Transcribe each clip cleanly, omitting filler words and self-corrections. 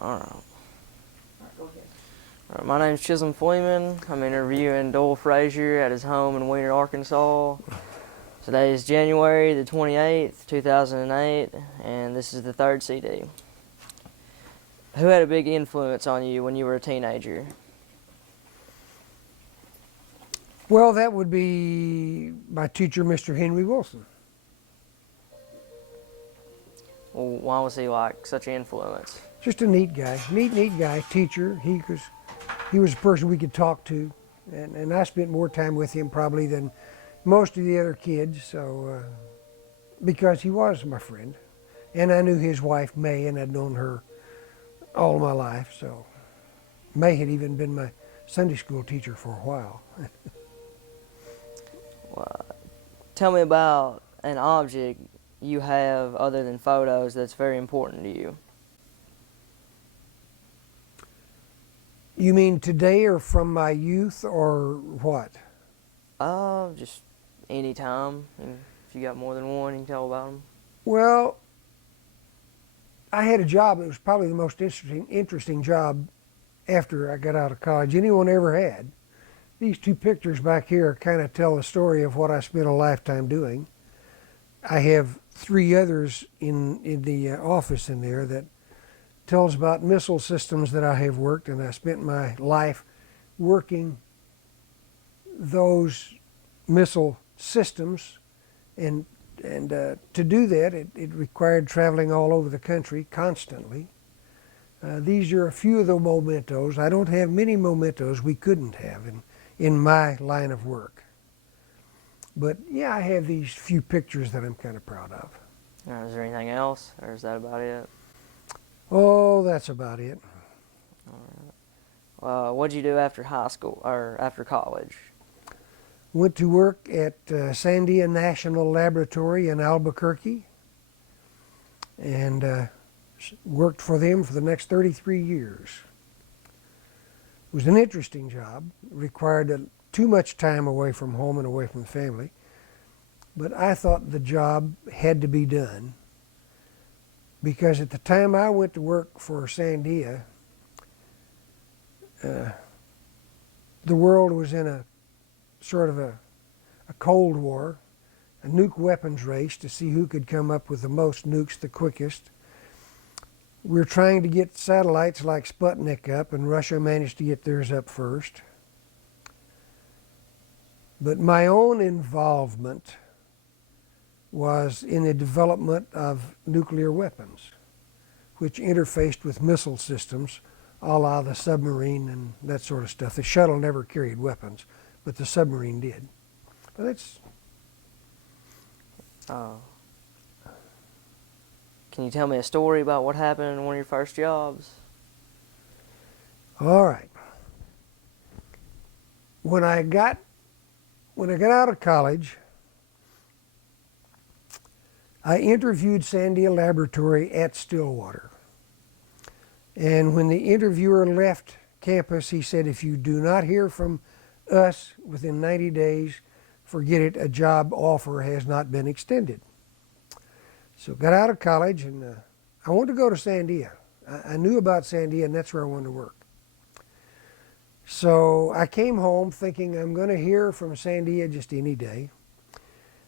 All right. All right. My name's Chisholm Fleeman. I'm interviewing Doyl Frasier at his home in Weiner, Arkansas. Today is January the 28th, 2008, and this is the third CD. Who had a big influence on you when you were a teenager? Well, that would be my teacher, Mr. Henry Wilson. Well, why was he like such an influence? Just a neat guy, neat guy, teacher. He was a person we could talk to, and I spent more time with him probably than most of the other kids. So, because he was my friend, and I knew his wife May, and I'd known her all my life. So, May had even been my Sunday school teacher for a while. Well, tell me about an object you have other than photos that's very important to you. You mean today or from my youth or what? Just any time. And if you got more than one, you can tell about them. Well, I had a job. It was probably the most interesting job after I got out of college anyone ever had. These two pictures back here kind of tell the story of what I spent a lifetime doing. I have three others in the office in there that tells about missile systems that I have worked, and I spent my life working those missile systems, and to do that it required traveling all over the country constantly. These are a few of the mementos. I don't have many mementos we couldn't have in my line of work. But yeah, I have these few pictures that I'm kind of proud of. Is there anything else, or is that about it? Oh, that's about it. All right. What'd you do after high school or after college? Went to work at Sandia National Laboratory in Albuquerque, and worked for them for the next 33 years. It was an interesting job. It required too much time away from home and away from the family, but I thought the job had to be done, because at the time I went to work for Sandia, the world was in a sort of a Cold War, a nuke weapons race to see who could come up with the most nukes the quickest. We were trying to get satellites like Sputnik up, and Russia managed to get theirs up first. But my own involvement was in the development of nuclear weapons, which interfaced with missile systems, a la the submarine and that sort of stuff. The shuttle never carried weapons, but the submarine did. But it's... Can you tell me a story about what happened in one of your first jobs? All right. When I got out of college, I interviewed Sandia Laboratory at Stillwater. And when the interviewer left campus, he said, if you do not hear from us within 90 days, forget it, a job offer has not been extended. So got out of college, and I wanted to go to Sandia. I knew about Sandia, and that's where I wanted to work. So I came home thinking I'm going to hear from Sandia just any day.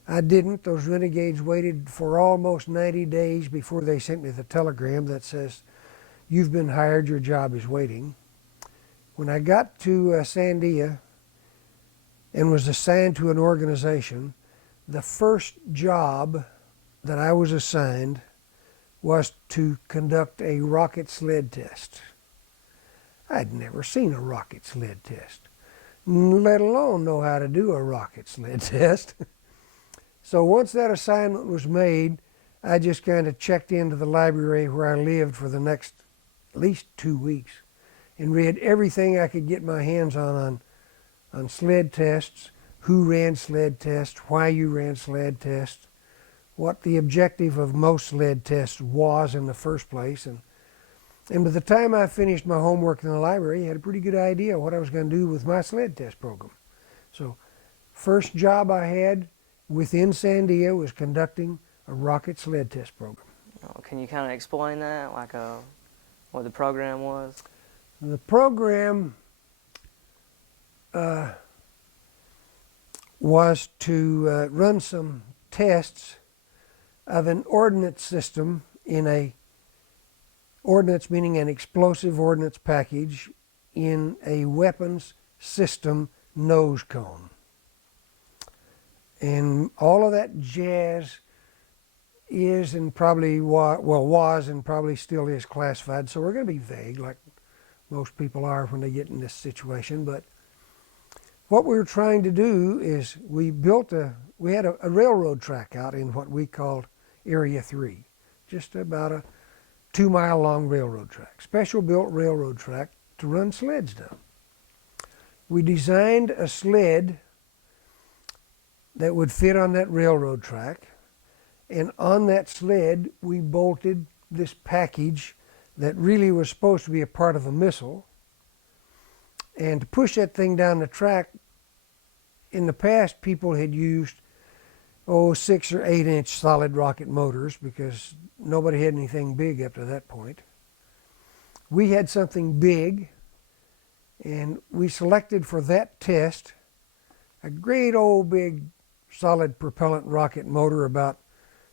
I didn't. Those renegades waited for almost 90 days before they sent me the telegram that says, you've been hired, your job is waiting. When I got to Sandia and was assigned to an organization, the first job that I was assigned was to conduct a rocket sled test. I'd never seen a rocket sled test, let alone know how to do a rocket sled test. So once that assignment was made, I just kind of checked into the library where I lived for the next at least 2 weeks and read everything I could get my hands on sled tests, who ran sled tests, why you ran sled tests, what the objective of most sled tests was in the first place. And by the time I finished my homework in the library, I had a pretty good idea what I was going to do with my sled test program. So first job I had within Sandia was conducting a rocket sled test program. Can you kind of explain that? Like what the program was? The program was to run some tests of an ordnance system in a ordnance, meaning an explosive ordnance package, in a weapons system nose cone. And all of that jazz is and probably was and probably still is classified. So we're going to be vague, like most people are when they get in this situation. But what we were trying to do is we had a railroad track out in what we called Area 3, just about a 2-mile long railroad track, special built railroad track to run sleds down. We designed a sled that would fit on that railroad track, and on that sled we bolted this package that really was supposed to be a part of a missile. And to push that thing down the track, in the past people had used 6 or 8 inch solid rocket motors because nobody had anything big up to that point. We had something big, and we selected for that test a great old big solid propellant rocket motor about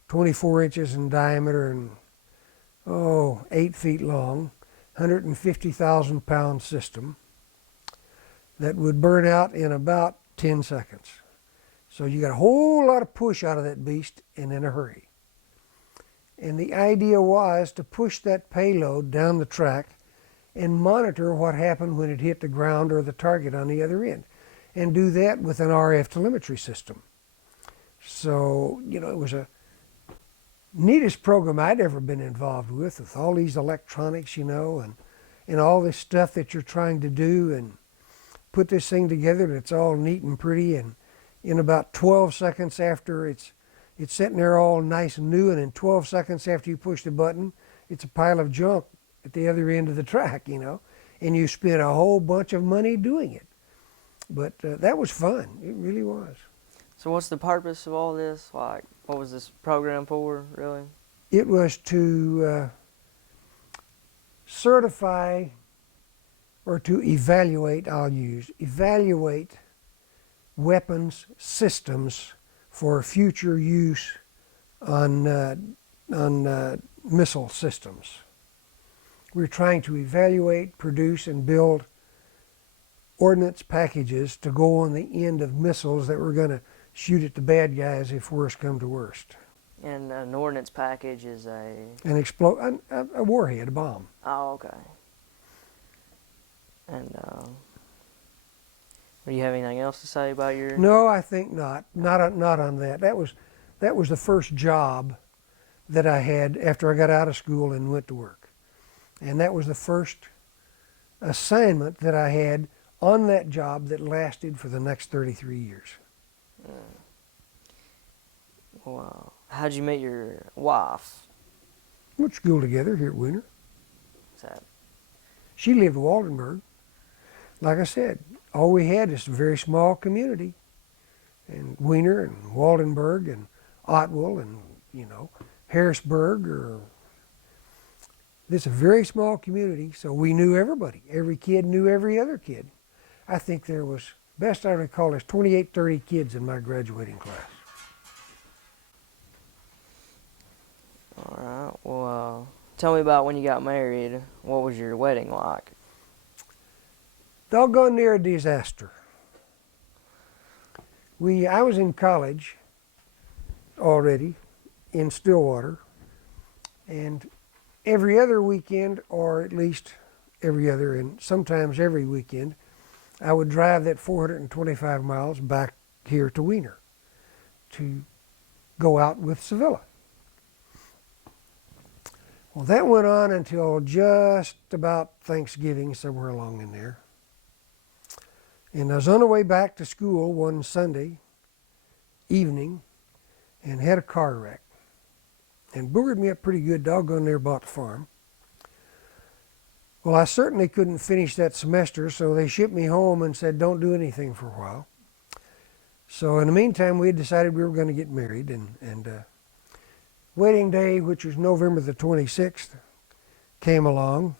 24 inches in diameter and 8 feet long, 150,000 pound system that would burn out in about 10 seconds. So you got a whole lot of push out of that beast and in a hurry. And the idea was to push that payload down the track and monitor what happened when it hit the ground or the target on the other end, and do that with an RF telemetry system. So, it was a neatest program I'd ever been involved with all these electronics, and all this stuff that you're trying to do and put this thing together, and it's all neat and pretty, and in about 12 seconds after it's sitting there all nice and new, and in 12 seconds after you push the button, it's a pile of junk at the other end of the track, and you spent a whole bunch of money doing it. But that was fun. It really was. So what's the purpose of all this? Like, what was this program for, really? It was to certify or to evaluate, evaluate weapons systems for future use on missile systems. We're trying to evaluate, produce, and build ordnance packages to go on the end of missiles that were going to shoot at the bad guys if worst come to worst. And an ordnance package is a warhead, a bomb. Oh, okay. And do you have anything else to say about your? No, I think not. Not on that. That was the first job that I had after I got out of school and went to work, and that was the first assignment that I had on that job that lasted for the next 33 years. Wow. How'd you meet your wife? We went to school together here at Wiener. What's that? She lived in Waldenburg. Like I said, all we had is a very small community. And Wiener and Waldenburg and Otwell and, Harrisburg. This is a very small community, so we knew everybody. Every kid knew every other kid. I think there was, best I recall, there's 28, 30 kids in my graduating class. All right. Well, tell me about when you got married. What was your wedding like? Doggone near a disaster. I was in college already in Stillwater, and every other weekend, or at least every other and sometimes every weekend, I would drive that 425 miles back here to Wiener to go out with Sevilla. Well, that went on until just about Thanksgiving, somewhere along in there. And I was on the way back to school one Sunday evening and had a car wreck. And boogered me up pretty good, doggone near bought the farm. Well, I certainly couldn't finish that semester, so they shipped me home and said, don't do anything for a while. So in the meantime, we had decided we were going to get married, and wedding day, which was November the 26th, came along.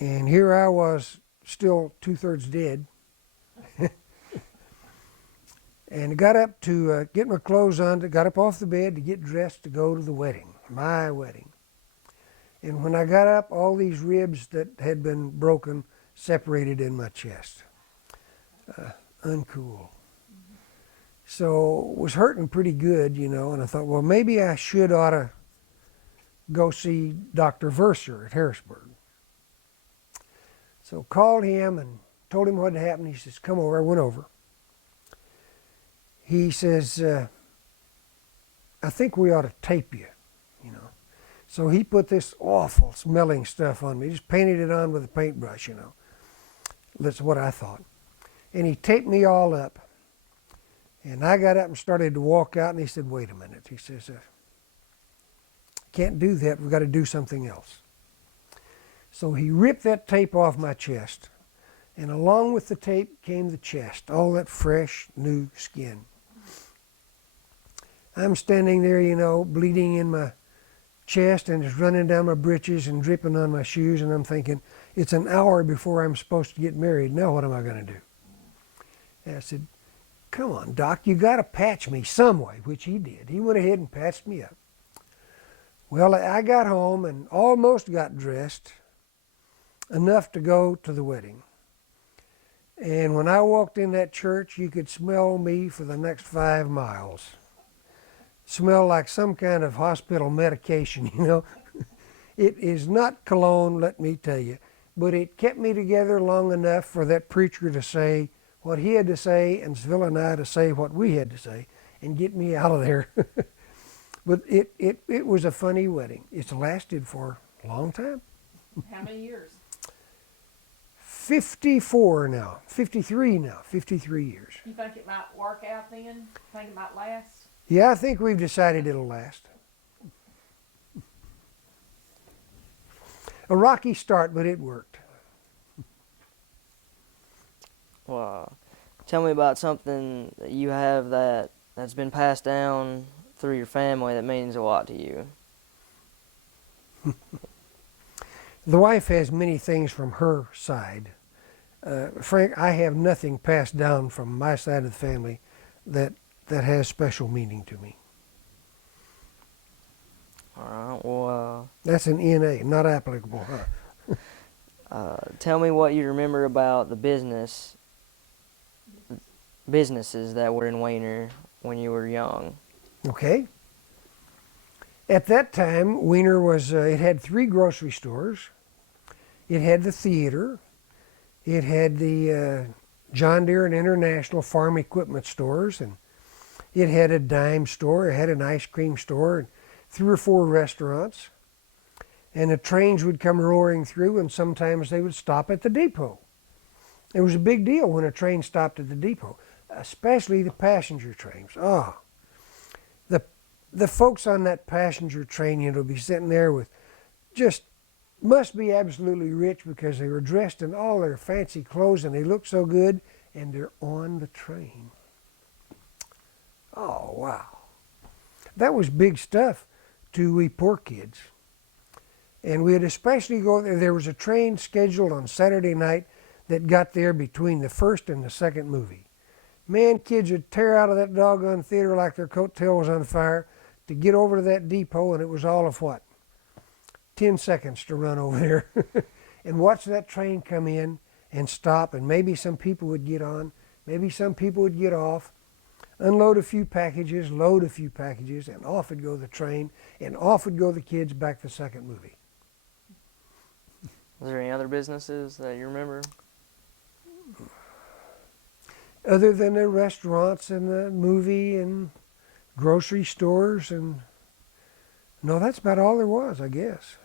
And here I was, still 2/3 dead. And got up to get my clothes on, got up off the bed to get dressed to go to the wedding, my wedding. And when I got up, all these ribs that had been broken separated in my chest. Uncool. So it was hurting pretty good, you know, and I thought, well, maybe I ought to go see Dr. Frasier at Harrisburg. So called him and told him what had happened. He says, come over. I went over. He says, I think we ought to tape you, you know. So he put this awful smelling stuff on me. He just painted it on with a paintbrush, you know. That's what I thought. And he taped me all up. And I got up and started to walk out, and he said, wait a minute. He says, can't do that. We've got to do something else. So he ripped that tape off my chest. And along with the tape came the chest, all that fresh, new skin. I'm standing there, you know, bleeding in my chest, and it's running down my breeches and dripping on my shoes, and I'm thinking, it's an hour before I'm supposed to get married. Now what am I going to do? And I said, come on, Doc, you got to patch me some way, which he did. He went ahead and patched me up. Well, I got home and almost got dressed, enough to go to the wedding. And when I walked in that church, you could smell me for the next 5 miles. Smell like some kind of hospital medication, you know. It is not cologne, let me tell you, but it kept me together long enough for that preacher to say what he had to say and Seville and I to say what we had to say and get me out of there. But it was a funny wedding. It's lasted for a long time. How many years? 53 now, 53 years. You think it might work out then? Think it might last? Yeah, I think we've decided it'll last. A rocky start, but it worked. Well, tell me about something that you have that's been passed down through your family that means a lot to you. The wife has many things from her side. Frank, I have nothing passed down from my side of the family that has special meaning to me. All right, well... That's an NA, not applicable, huh? Tell me what you remember about the businesses that were in Weiner when you were young. Okay. At that time, Weiner was, it had 3 grocery stores. It had the theater. It had the John Deere and International farm equipment stores, and it had a dime store. It had an ice cream store, and 3 or 4 restaurants. And the trains would come roaring through, and sometimes they would stop at the depot. It was a big deal when a train stopped at the depot, especially the passenger trains. Oh, the folks on that passenger train, you know, be sitting there with just must be absolutely rich because they were dressed in all their fancy clothes and they look so good, and they're on the train. Oh, wow. That was big stuff to we poor kids. And we'd especially go there. There was a train scheduled on Saturday night that got there between the first and the second movie. Man, kids would tear out of that doggone theater like their coattail was on fire to get over to that depot, and it was all of what? 10 seconds to run over there and watch that train come in and stop, and maybe some people would get on, maybe some people would get off, unload a few packages, load a few packages, and off would go the train, and off would go the kids back to the second movie. Was there any other businesses that you remember? Other than the restaurants and the movie and grocery stores, and no, that's about all there was, I guess.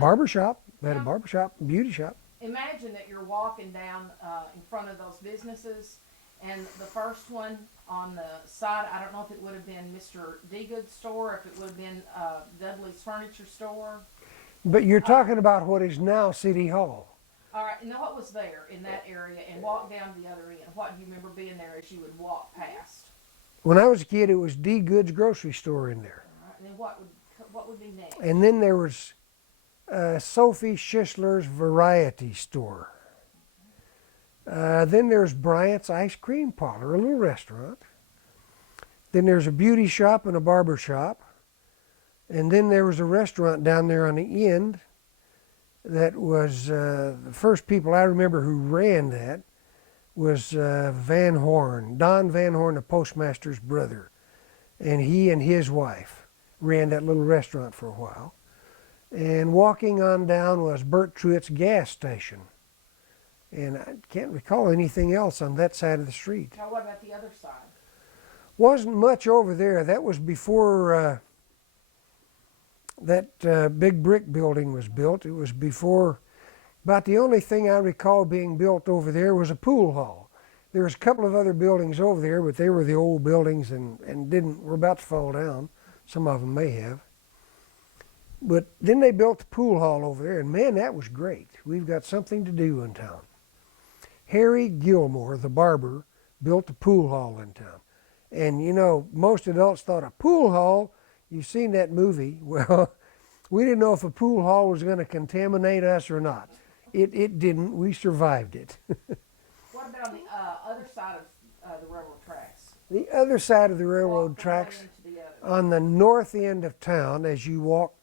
Barbershop. They had a barbershop, beauty shop. Imagine that you're walking down in front of those businesses, and the first one on the side, I don't know if it would have been Mr. D-Good's store, if it would have been Dudley's Furniture Store. But you're talking about what is now City Hall. All right, and what was there in that area, and walk down the other end? What do you remember being there as you would walk past? When I was a kid, it was D-Good's grocery store in there. All right, and then what would be next? And then there was Sophie Schisler's Variety Store. Then there's Bryant's Ice Cream Parlor, a little restaurant. Then there's a beauty shop and a barber shop. And then there was a restaurant down there on the end that was, the first people I remember who ran that was Van Horn, Don Van Horn, the postmaster's brother. And he and his wife ran that little restaurant for a while. And walking on down was Bert Truitt's gas station. And I can't recall anything else on that side of the street. Now, what about the other side? Wasn't much over there. That was before that big brick building was built. It was before, about the only thing I recall being built over there was a pool hall. There was a couple of other buildings over there, but they were the old buildings and were about to fall down. Some of them may have. But then they built the pool hall over there, and man, that was great. We've got something to do in town. Harry Gilmore, the barber, built the pool hall in town. And you know, most adults thought a pool hall, you've seen that movie. Well, we didn't know if a pool hall was going to contaminate us or not. It didn't. We survived it. What about on the other side of the railroad tracks? The other side of the railroad Walk tracks, from one end to the other. on the north end of town, as you walk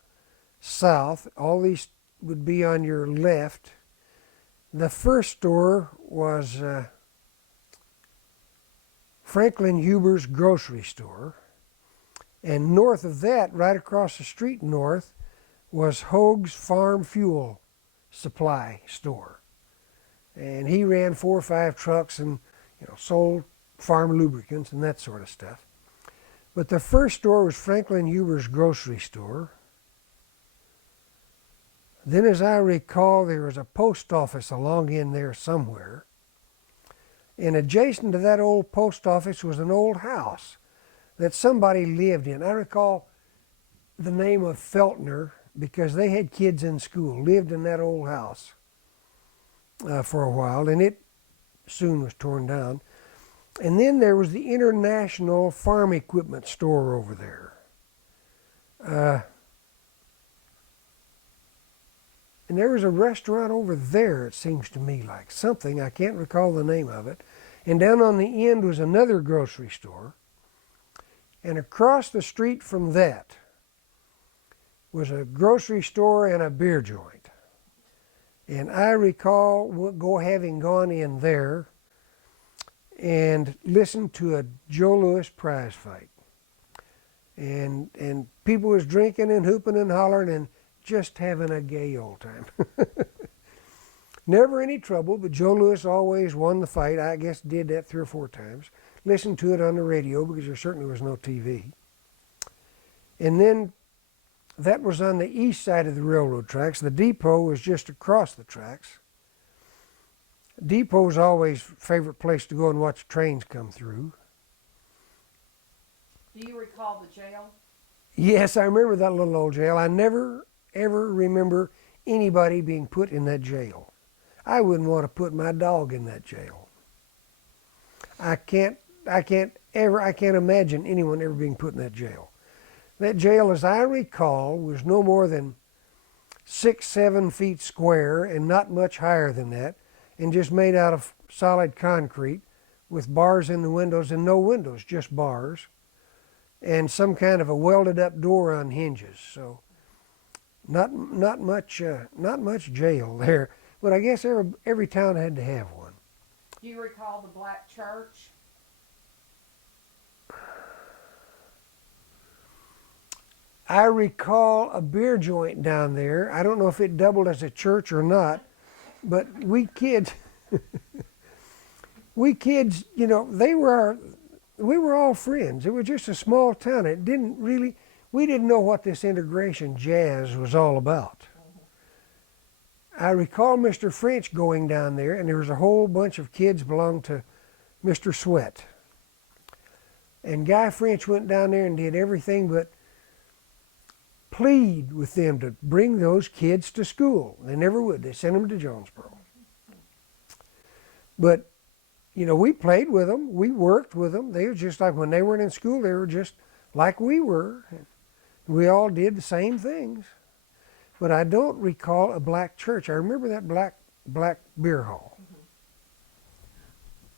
south, all these would be on your left. The first store was Franklin Huber's grocery store. And north of that, right across the street north, was Hoag's Farm Fuel Supply store. And he ran 4 or 5 trucks and sold farm lubricants and that sort of stuff. But the first store was Franklin Huber's grocery store. Then, as I recall, there was a post office along in there somewhere. And adjacent to that old post office was an old house that somebody lived in. I recall the name of Feltner because they had kids in school, lived in that old house for a while, and it soon was torn down. And then there was the International Farm Equipment store over there. And there was a restaurant over there, it seems to me like. Something, I can't recall the name of it. And down on the end was another grocery store. And across the street from that was a grocery store and a beer joint. And I recall having gone in there and listened to a Joe Louis prize fight. And people was drinking and hooping and hollering and just having a gay old time. Never any trouble, but Joe Louis always won the fight. I guess did that 3 or 4 times. Listened to it on the radio because there certainly was no TV. And then that was on the east side of the railroad tracks. The depot was just across the tracks. Depot's always a favorite place to go and watch trains come through. Do you recall the jail? Yes, I remember that little old jail. I never ever remember anybody being put in that jail. I wouldn't want to put my dog in that jail. I can't imagine anyone ever being put in that jail. That jail, as I recall, was no more than 6-7 feet square and not much higher than that, and just made out of solid concrete with bars in the windows and no windows, just bars, and some kind of a welded up door on hinges. So not much jail there, but I guess every town had to have one. Do you recall the Black Church? I recall a beer joint down there. I don't know if it doubled as a church or not, but we kids, we were all friends. It was just a small town. We didn't know what this integration jazz was all about. I recall Mr. French going down there, and there was a whole bunch of kids belonged to Mr. Sweat. And Guy French went down there and did everything but plead with them to bring those kids to school. They never would. They sent them to Jonesboro. But, we played with them. We worked with them. They were just like when they weren't in school, they were just like we were. We all did the same things. but I don't recall a black church. I remember that black beer hall.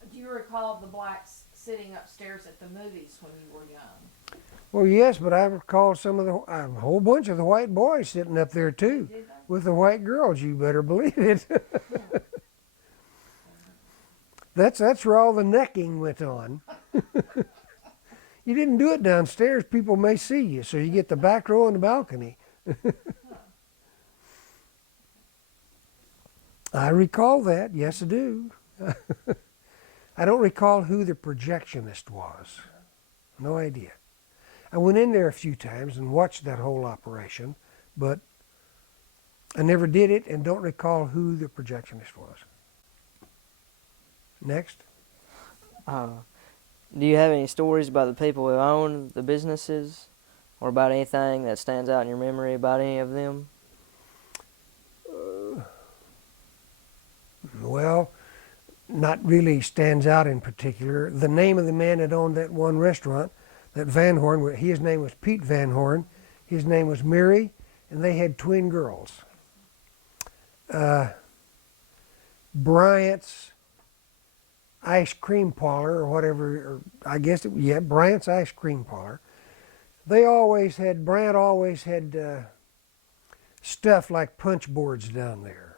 Do you recall the blacks sitting upstairs at the movies when you were young? Well, yes, but I recall a whole bunch of the white boys sitting up there too, Did they? with the white girls. You better believe it. That's where all the necking went on. You didn't do it downstairs. People may see you, so you get the back row on the balcony. I recall that. Yes, I do. I don't recall who the projectionist was. No idea. I went in there a few times and watched that whole operation, but I never did it and don't recall who the projectionist was. Next. Do you have any stories about the people who own the businesses, or about anything that stands out in your memory about any of them? Well, not really stands out in particular. The name of the man that owned that one restaurant, that Van Horn, his name was Pete Van Horn. His name was Mary, and they had twin girls. Bryant's Ice Cream Parlor, or whatever, or I guess Bryant's Ice Cream Parlor. Bryant always had stuff like punch boards down there.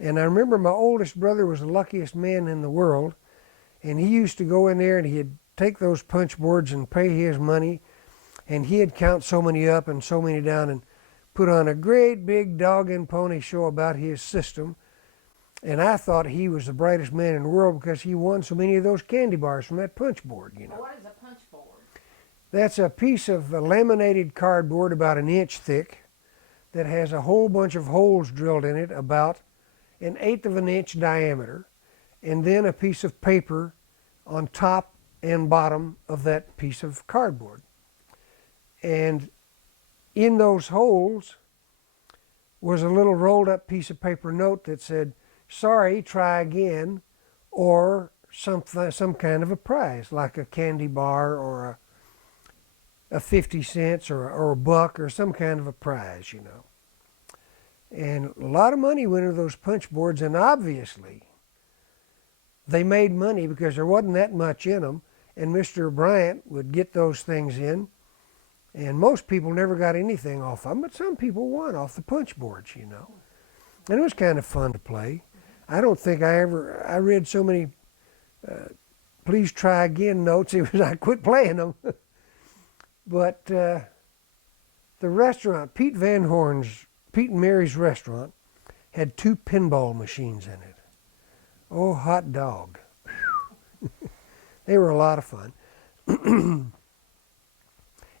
And I remember my oldest brother was the luckiest man in the world, and he used to go in there and he'd take those punch boards and pay his money, and he'd count so many up and so many down and put on a great big dog and pony show about his system. And I thought he was the brightest man in the world because he won so many of those candy bars from that punch board, you know. What is a punch board? That's a piece of laminated cardboard about an inch thick that has a whole bunch of holes drilled in it about 1/8 of an inch diameter, and then a piece of paper on top and bottom of that piece of cardboard. And in those holes was a little rolled up piece of paper note that said, "Sorry, try again," or some kind of a prize, like a candy bar or a 50 cents or a buck or some kind of a prize, you know. And a lot of money went into those punch boards, and obviously they made money because there wasn't that much in them, and Mr. Bryant would get those things in, and most people never got anything off of them, but some people won off the punch boards, you know. And it was kind of fun to play. I don't think I read so many please try again notes, it was I quit playing them. But the restaurant, Pete and Mary's restaurant, had 2 pinball machines in it. Oh, hot dog. They were a lot of fun. And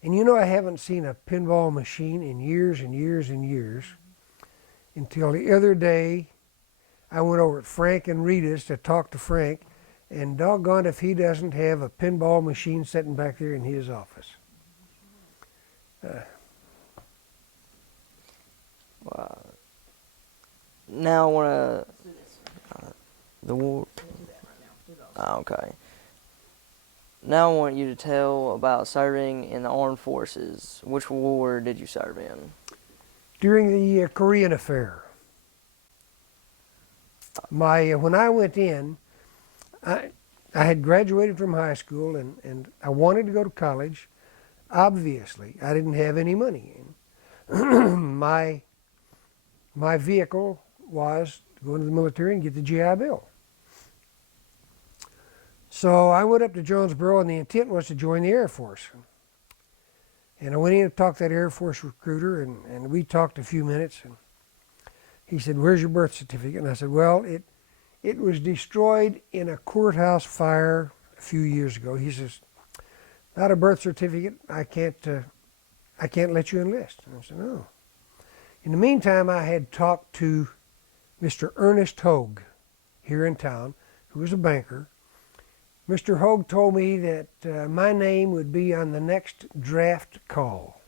you know, I haven't seen a pinball machine in years and years and years until the other day. I went over at Frank and Rita's to talk to Frank, and doggone if he doesn't have a pinball machine sitting back there in his office. Wow. Now I want to the war. Okay. Now I want you to tell about serving in the armed forces. Which war did you serve in? During the Korean Affair. When I went in, I had graduated from high school and I wanted to go to college. Obviously, I didn't have any money. My vehicle was to go into the military and get the GI Bill. So I went up to Jonesboro, and the intent was to join the Air Force. And I went in and talked to that Air Force recruiter, and we talked a few minutes. And he said, "Where's your birth certificate?" And I said, "Well, it was destroyed in a courthouse fire a few years ago." He says, "Not a birth certificate. I can't let you enlist." And I said, "No." In the meantime, I had talked to Mr. Ernest Hogue here in town, who was a banker. Mr. Hogue told me that my name would be on the next draft call.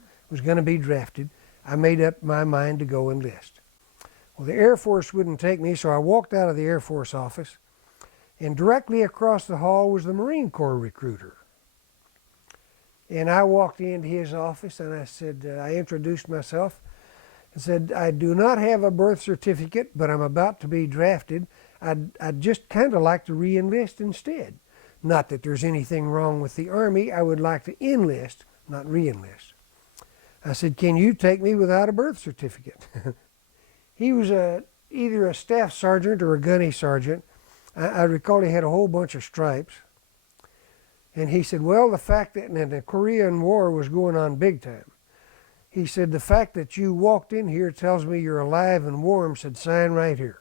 I was going to be drafted. I made up my mind to go enlist. Well, the Air Force wouldn't take me, so I walked out of the Air Force office, and directly across the hall was the Marine Corps recruiter. And I walked into his office, and I said, I introduced myself. and said, I do not have a birth certificate, but I'm about to be drafted. I'd just kind of like to re-enlist instead. Not that there's anything wrong with the Army. I would like to enlist, not re-enlist. I said, can you take me without a birth certificate? He was either a staff sergeant or a gunny sergeant. I recall he had a whole bunch of stripes. And he said, well, the fact that the Korean War was going on big time. He said, the fact that you walked in here tells me you're alive and warm. Said, sign right here.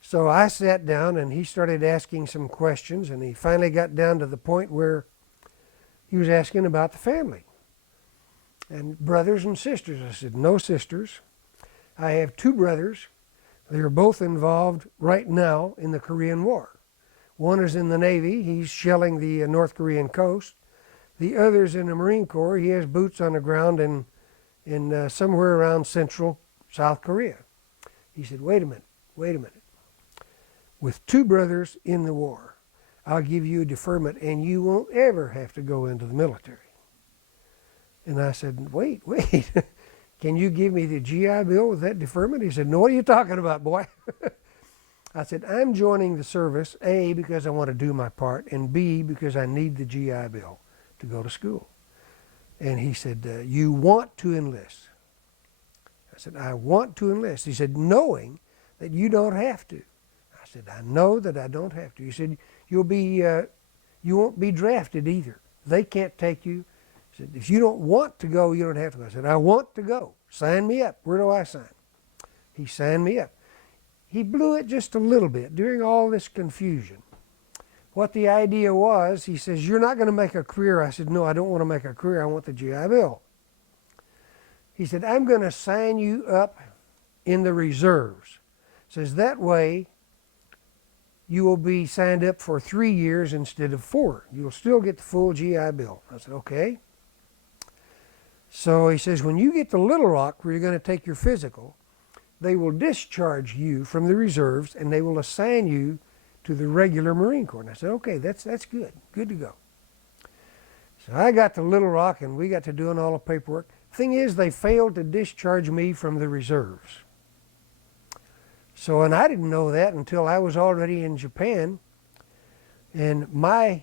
So I sat down and he started asking some questions, and he finally got down to the point where he was asking about the family. And brothers and sisters. I said, no sisters. I have 2 brothers. They're both involved right now in the Korean War. One is in the Navy. He's shelling the North Korean coast. The other's in the Marine Corps. He has boots on the ground in somewhere around central South Korea. He said, wait a minute. With 2 brothers in the war, I'll give you a deferment and you won't ever have to go into the military. And I said, wait. Can you give me the GI Bill with that deferment? He said, no, what are you talking about, boy? I said, I'm joining the service, A, because I want to do my part, and B, because I need the GI Bill to go to school. And he said, you want to enlist? I said, I want to enlist. He said, knowing that you don't have to. I said, I know that I don't have to. He said, you won't be drafted either. They can't take you. He said, if you don't want to go, you don't have to go. I said, I want to go. Sign me up. Where do I sign? He signed me up. He blew it just a little bit during all this confusion. What the idea was, he says, you're not going to make a career. I said, no, I don't want to make a career. I want the GI Bill. He said, I'm going to sign you up in the reserves. Says that way you will be signed up for 3 years instead of 4. You'll still get the full GI Bill. I said, okay. So he says, when you get to Little Rock, where you're going to take your physical, they will discharge you from the reserves and they will assign you to the regular Marine Corps. And I said, okay, that's good. Good to go. So I got to Little Rock and we got to doing all the paperwork. Thing is, they failed to discharge me from the reserves. So, and I didn't know that until I was already in Japan. And my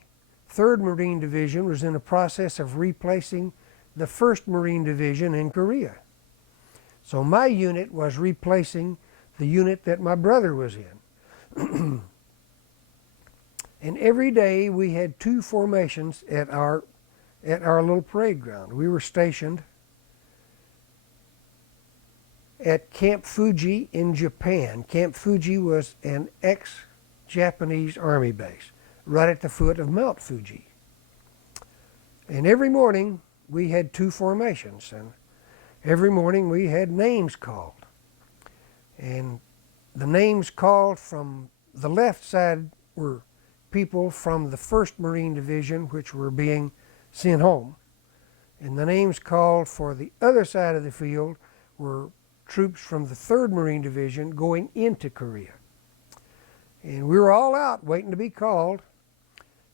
3rd Marine Division was in the process of replacing the 1st Marine Division in Korea. So my unit was replacing the unit that my brother was in. And every day we had 2 formations at our little parade ground. We were stationed at Camp Fuji in Japan. Camp Fuji was an ex-Japanese army base right at the foot of Mount Fuji. And every morning we had 2 formations, and every morning we had names called. And the names called from the left side were people from the 1st Marine Division, which were being sent home. And the names called for the other side of the field were troops from the 3rd Marine Division going into Korea. And we were all out waiting to be called.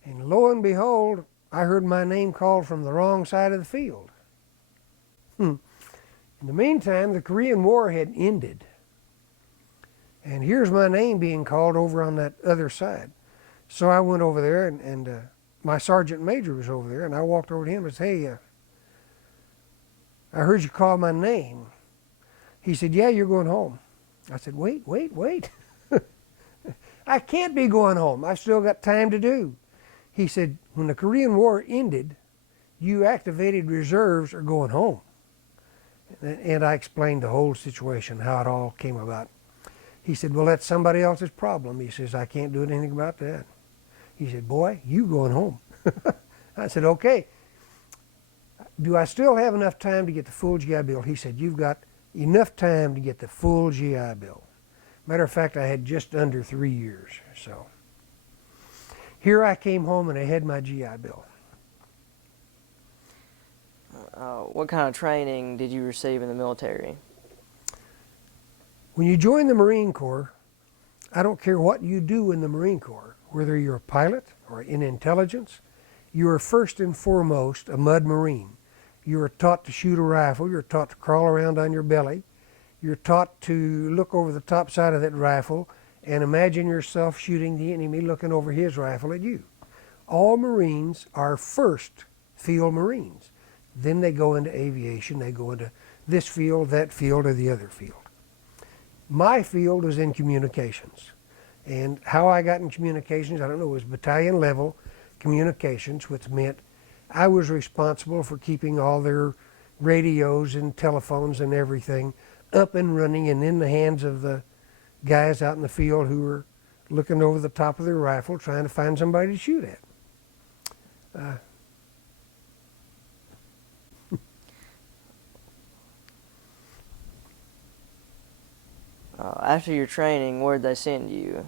And lo and behold, I heard my name called from the wrong side of the field. In the meantime, the Korean War had ended. And here's my name being called over on that other side. So I went over there, and my sergeant major was over there, and I walked over to him and said, hey, I heard you call my name. He said, yeah, you're going home. I said, wait. I can't be going home. I still got time to do. He said, when the Korean War ended, you activated reserves are going home. And I explained the whole situation, how it all came about. He said, well, that's somebody else's problem. He says, I can't do anything about that. He said, boy, you going home. I said, okay. Do I still have enough time to get the full GI Bill? He said, you've got enough time to get the full GI Bill. Matter of fact, I had just under 3 years. So here I came home and I had my GI Bill. What kind of training did you receive in the military? When you join the Marine Corps, I don't care what you do in the Marine Corps, whether you're a pilot or in intelligence, you are first and foremost a mud Marine. You are taught to shoot a rifle. You're taught to crawl around on your belly. You're taught to look over the top side of that rifle and imagine yourself shooting the enemy looking over his rifle at you. All Marines are first field Marines. Then they go into aviation. They go into this field, that field, or the other field. My field was in communications. And how I got in communications, I don't know, it was battalion level communications, which meant I was responsible for keeping all their radios and telephones and everything up and running and in the hands of the guys out in the field who were looking over the top of their rifle trying to find somebody to shoot at. After your training, where'd they send you?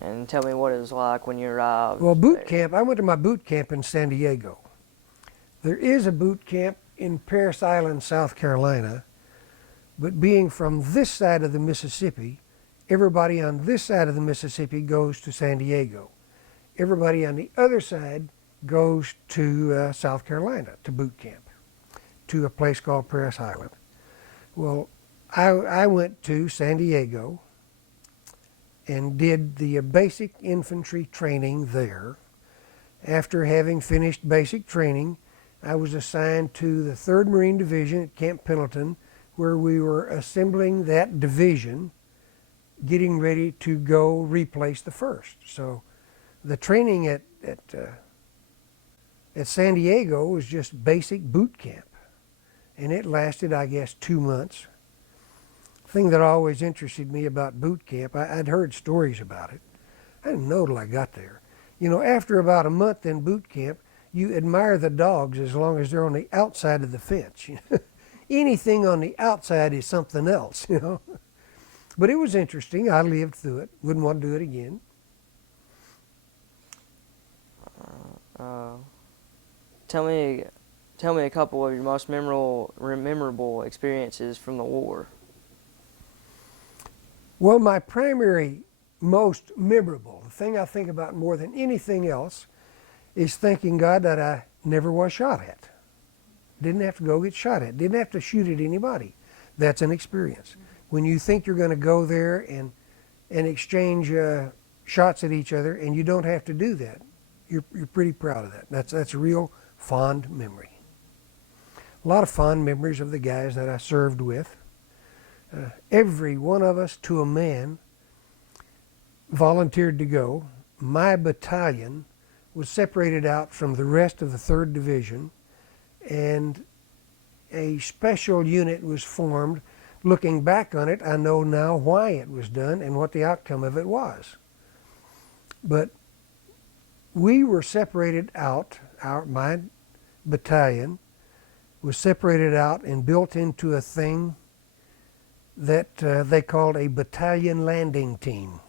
And tell me what it was like when you arrived. Well, boot camp, I went to my boot camp in San Diego. There is a boot camp in Parris Island, South Carolina, but being from this side of the Mississippi, everybody on this side of the Mississippi goes to San Diego. Everybody on the other side goes to South Carolina to boot camp, to a place called Parris Island. Well, I went to San Diego and did the basic infantry training there. After having finished basic training, I was assigned to the 3rd Marine Division at Camp Pendleton, where we were assembling that division, getting ready to go replace the 1st. So the training at San Diego was just basic boot camp. And it lasted, I guess, 2 months. The thing that always interested me about boot camp, I'd heard stories about it. I didn't know till I got there. You know, after about a month in boot camp, you admire the dogs as long as they're on the outside of the fence. Anything on the outside is something else, you know. But it was interesting. I lived through it. Wouldn't want to do it again. Tell me a couple of your most memorable experiences from the war. Well, my primary, most memorable, the thing I think about more than anything else, is thanking God that I never was shot at. Didn't have to go get shot at. Didn't have to shoot at anybody. That's an experience. When you think you're going to go there and exchange shots at each other, and you don't have to do that, you're pretty proud of that. That's a real fond memory. A lot of fond memories of the guys that I served with. Every one of us, to a man, volunteered to go. My battalion was separated out from the rest of the 3rd Division, and a special unit was formed. Looking back on it, I know now why it was done and what the outcome of it was. But we were separated out, my battalion was separated out and built into a thing that they called a battalion landing team.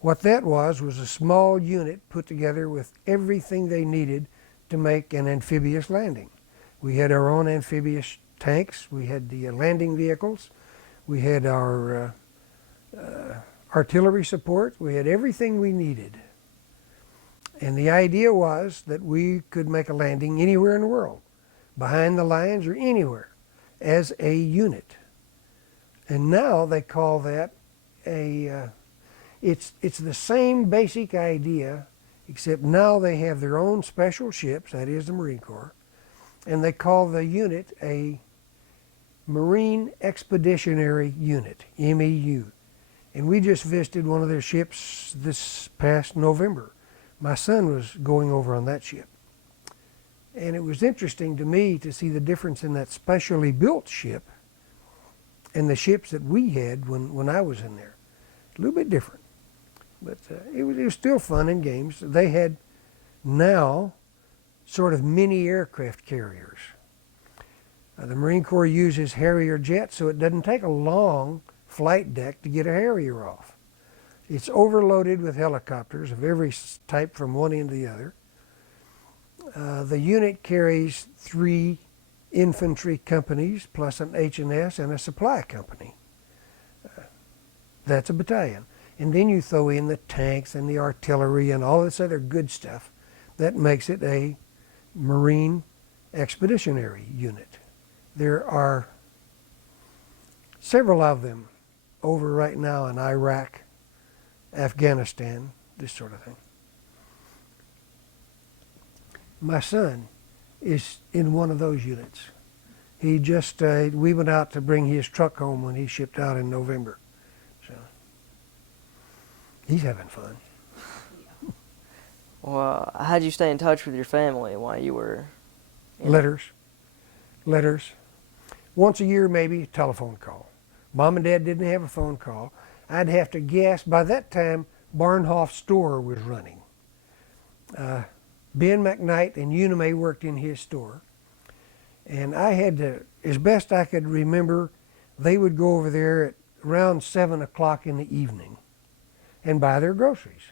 What that was a small unit put together with everything they needed to make an amphibious landing. We had our own amphibious tanks, we had the landing vehicles, we had our artillery support, we had everything we needed. And the idea was that we could make a landing anywhere in the world, behind the lines or anywhere, as a unit. And now they call that it's the same basic idea, except now they have their own special ships, that is the Marine Corps, and they call the unit a Marine Expeditionary Unit, MEU. And we just visited one of their ships this past November. My son was going over on that ship. And it was interesting to me to see the difference in that specially built ship and the ships that we had when I was in there. A little bit different. But it was still fun and games. They had now sort of mini aircraft carriers. The Marine Corps uses Harrier jets, so it doesn't take a long flight deck to get a Harrier off. It's overloaded with helicopters of every type from one end to the other. The unit carries 3 infantry companies plus an H&S and a supply company. That's a battalion. And then you throw in the tanks and the artillery and all this other good stuff that makes it a Marine Expeditionary Unit. There are several of them over right now in Iraq, Afghanistan, this sort of thing. My son is in one of those units. He just, we went out to bring his truck home when he shipped out in November. So he's having fun. Well, how'd you stay in touch with your family while you were? Letters. Once a year, maybe, telephone call. Mom and Dad didn't have a phone call. I'd have to guess, by that time, Barnhoff's store was running. Ben McKnight and Una Mae worked in his store. And I had to, as best I could remember, they would go over there at around 7 o'clock in the evening and buy their groceries.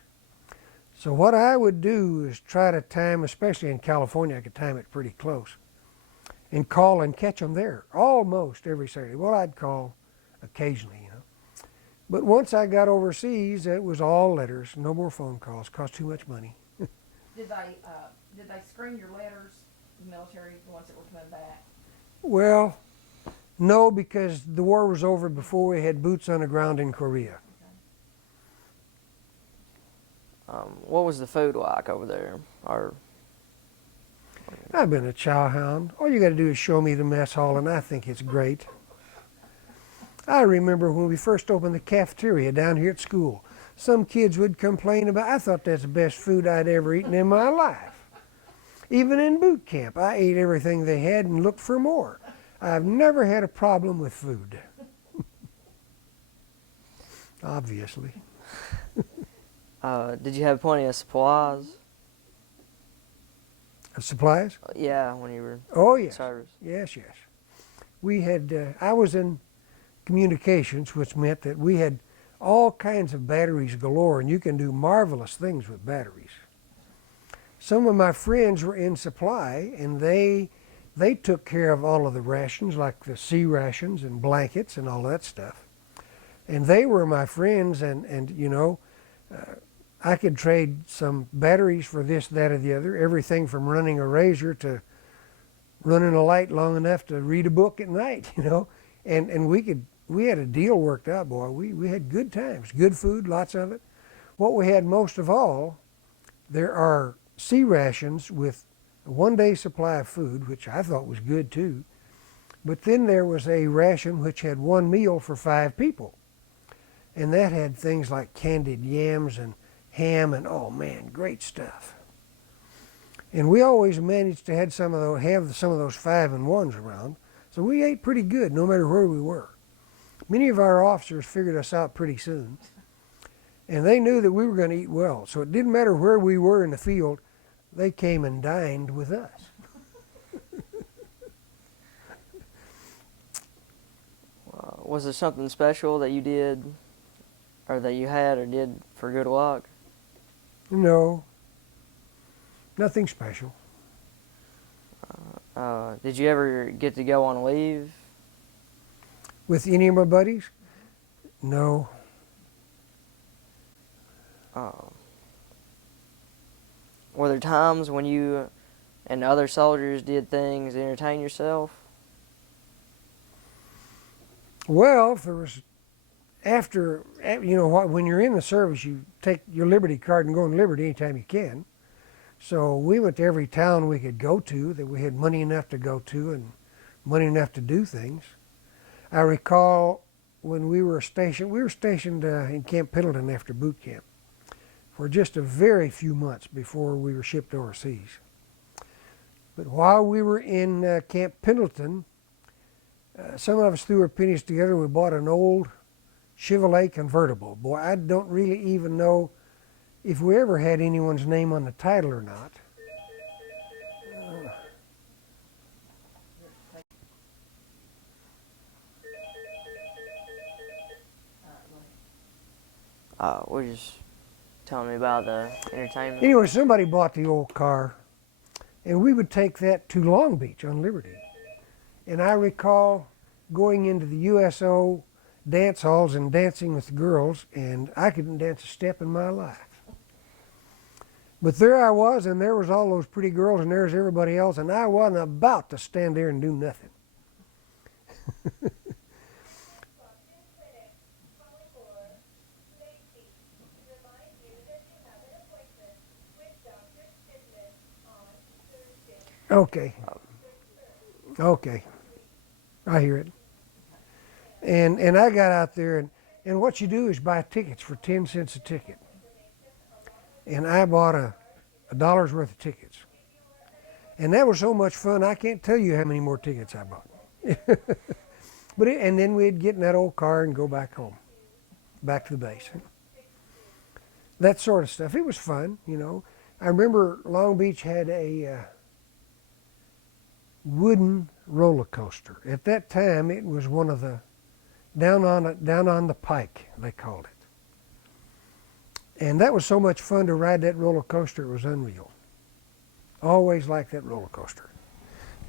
So what I would do is try to time, especially in California, I could time it pretty close, and call and catch them there almost every Saturday. Well, I'd call occasionally, you know. But once I got overseas, it was all letters, no more phone calls, cost too much money. Did they screen your letters, the military, the ones that were coming back? Well, no, because the war was over before we had boots on the ground in Korea. What was the food like over there? Or I've been a chow hound. All you got to do is show me the mess hall, and I think it's great. I remember when we first opened the cafeteria down here at school. Some kids would complain about, I thought that's the best food I'd ever eaten in my life. Even in boot camp, I ate everything they had and looked for more. I've never had a problem with food. Obviously. did you have plenty of supplies? Supplies? Yeah, when you were Oh, in yes. service. Yes. We had, I was in communications, which meant that we had all kinds of batteries galore, and you can do marvelous things with batteries. Some of my friends were in supply, and they took care of all of the rations, like the sea rations and blankets and all that stuff. And they were my friends, and you know, I could trade some batteries for this, that, or the other, everything from running a razor to running a light long enough to read a book at night, you know. And we had a deal worked out, boy. We had good times, good food, lots of it. What we had most of all, there are sea rations with a one-day supply of food, which I thought was good too. But then there was a ration which had one meal for 5 people. And that had things like candied yams and ham and, oh man, great stuff. And we always managed to have some of those 5-in-1s around. So we ate pretty good no matter where we were. Many of our officers figured us out pretty soon. And they knew that we were going to eat well. So it didn't matter where we were in the field, they came and dined with us. Was there something special that you did, or that you had or did for good luck? No, nothing special. Did you ever get to go on leave? With any of my buddies? No. Were there times when you and other soldiers did things to entertain yourself? Well, if there was, you know, when you're in the service, you take your Liberty card and go on Liberty anytime you can. So we went to every town we could go to that we had money enough to go to and money enough to do things. I recall when we were stationed in Camp Pendleton after boot camp for just a very few months before we were shipped overseas. But while we were in Camp Pendleton, some of us threw our pennies together and we bought an old Chevrolet convertible. Boy, I don't really even know if we ever had anyone's name on the title or not. We're just telling me about the entertainment. Anyway, somebody bought the old car, and we would take that to Long Beach on Liberty. And I recall going into the USO dance halls and dancing with the girls, and I couldn't dance a step in my life. But there I was, and there was all those pretty girls, and there's everybody else, and I wasn't about to stand there and do nothing. Okay. Okay. I hear it. And I got out there, and what you do is buy tickets for 10 cents a ticket. And I bought a dollar's worth of tickets. And that was so much fun, I can't tell you how many more tickets I bought. And then we'd get in that old car and go back home, back to the base. That sort of stuff. It was fun, you know. I remember Long Beach had a wooden roller coaster. At that time, it was one of the down on the pike, they called it. And that was so much fun to ride that roller coaster, it was unreal. Always liked that roller coaster.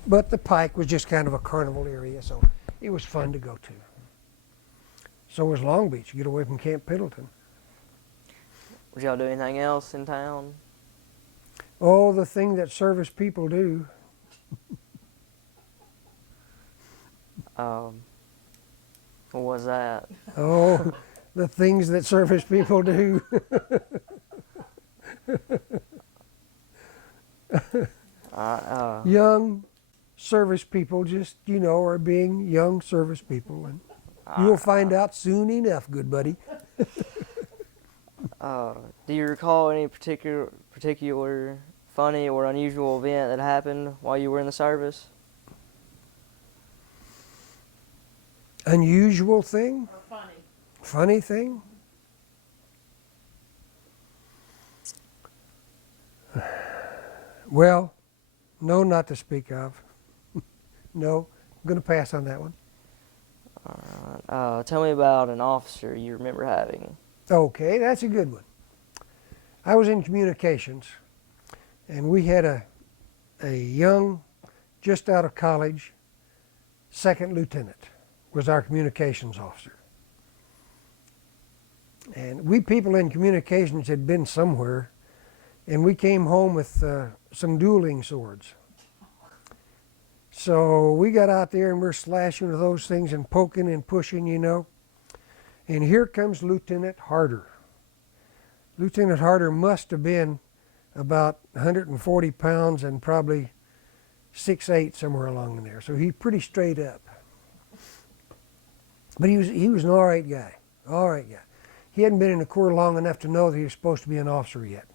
But the pike was just kind of a carnival area, so it was fun to go to. So was Long Beach. You get away from Camp Pendleton. Would y'all do anything else in town? Oh, the thing that service people do. What was that? Oh, the things that service people do. Young service people just, you know, are being young service people. And you'll find out soon enough, good buddy. Do you recall any particular funny or unusual event that happened while you were in the service? Unusual thing? Or funny? Funny thing? Well, no, not to speak of. No, I'm going to pass on that one. Tell me about an officer you remember having. Okay, that's a good one. I was in communications, and we had a young, just out of college, second lieutenant was our communications officer. And we people in communications had been somewhere, and we came home with some dueling swords. So we got out there and we're slashing with those things and poking and pushing, you know. And here comes Lieutenant Harder. Lieutenant Harder must have been about 140 pounds and probably 6'8", somewhere along in there. So he's pretty straight up. But he was an all right guy. All right guy. He hadn't been in the Corps long enough to know that he was supposed to be an officer yet.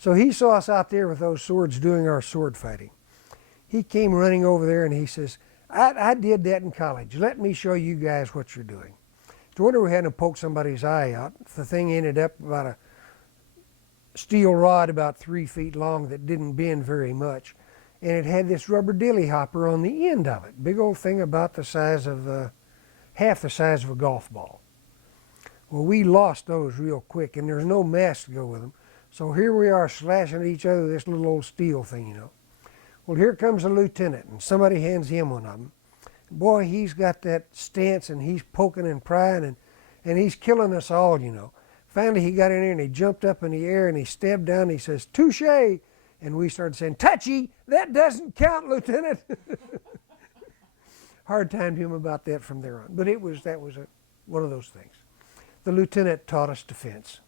So he saw us out there with those swords doing our sword fighting. He came running over there and he says, I did that in college. Let me show you guys what you're doing. No wonder we hadn't poked somebody's eye out. The thing ended up about a steel rod about 3 feet long that didn't bend very much. And it had this rubber dilly hopper on the end of it. Big old thing about the size of, half the size of a golf ball. Well, we lost those real quick, and there's no mass to go with them. So here we are slashing at each other with this little old steel thing, you know. Well, here comes a lieutenant, and somebody hands him one of them. Boy, he's got that stance, and he's poking and prying, and he's killing us all, you know. Finally, he got in there, and he jumped up in the air, and he stepped down, and he says, "Touche!" And we started saying, "Touchy! That doesn't count, Lieutenant!" Hard timed him about that from there on. But that was one of those things. The lieutenant taught us defense.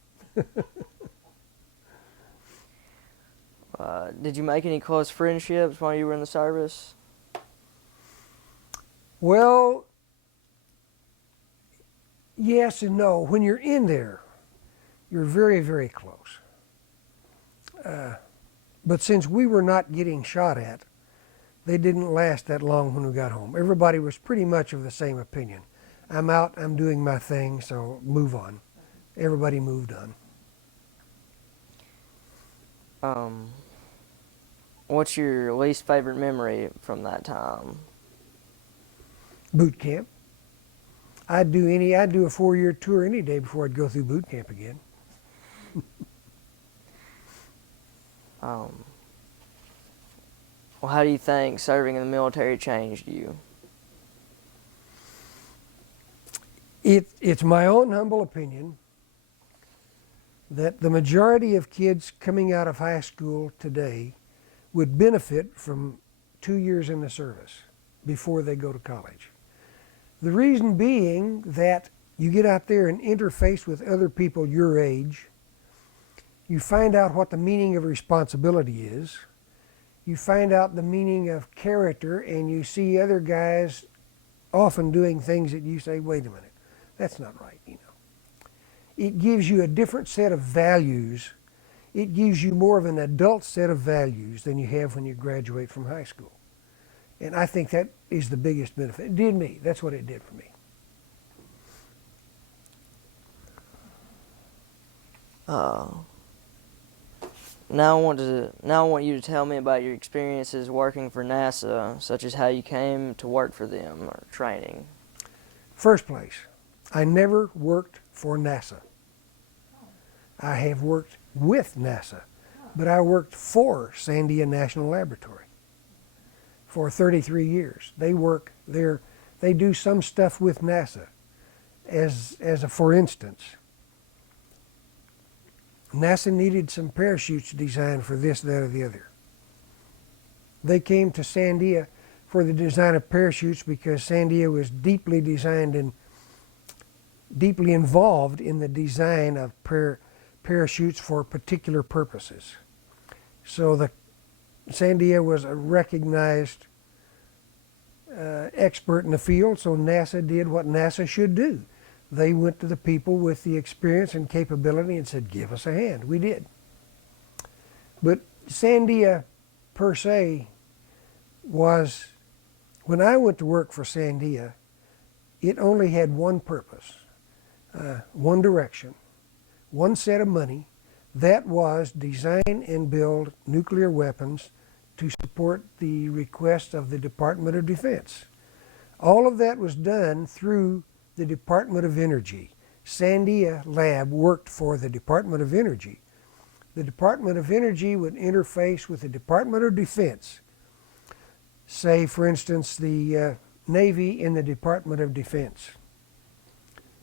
Did you make any close friendships while you were in the service? Well, yes and no. When you're in there, you're very, very close. But since we were not getting shot at, they didn't last that long when we got home. Everybody was pretty much of the same opinion. I'm out, I'm doing my thing, so move on. Everybody moved on. What's your least favorite memory from that time? Boot camp. I'd do a 4-year tour any day before I'd go through boot camp again. Well, how do you think serving in the military changed you? It's my own humble opinion that the majority of kids coming out of high school today would benefit from 2 years in the service before they go to college. The reason being that you get out there and interface with other people your age, you find out what the meaning of responsibility is, you find out the meaning of character, and you see other guys often doing things that you say, wait a minute, that's not right, you know. It gives you a different set of values. It gives you more of an adult set of values than you have when you graduate from high school. And I think that is the biggest benefit. It did me. That's what it did for me. Now I want you to tell me about your experiences working for NASA, such as how you came to work for them or training. First place, I never worked for NASA. I have worked with NASA, but I worked for Sandia National Laboratory for 33 years. They work there. They do some stuff with NASA. As a for instance, NASA needed some parachutes designed for this, that, or the other. They came to Sandia for the design of parachutes because Sandia was deeply involved in the design of parachutes for particular purposes. So Sandia was a recognized expert in the field, so NASA did what NASA should do. They went to the people with the experience and capability and said, give us a hand. We did. But Sandia, per se, was, when I went to work for Sandia, it only had one purpose, one direction, one set of money. That was design and build nuclear weapons to support the request of the Department of Defense. All of that was done through the Department of Energy. Sandia Lab worked for the Department of Energy. The Department of Energy would interface with the Department of Defense. Say, for instance, the Navy in the Department of Defense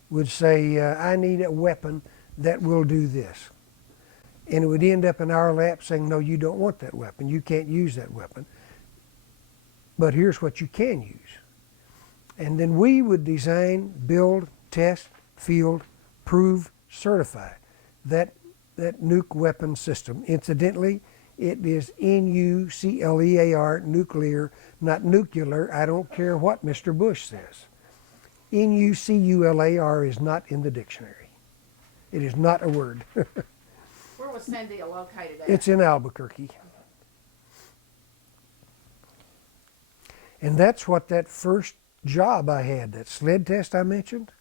would say, I need a weapon that will do this. And it would end up in our lap saying, no, you don't want that weapon. You can't use that weapon. But here's what you can use. And then we would design, build, test, field, prove, certify that nuke weapon system. Incidentally, it is N-U-C-L-E-A-R, nuclear, not nuclear. I don't care what Mr. Bush says. N-U-C-U-L-A-R is not in the dictionary. It is not a word. Where was Sandia located at? It's in Albuquerque. And that's what that first job I had, that sled test I mentioned,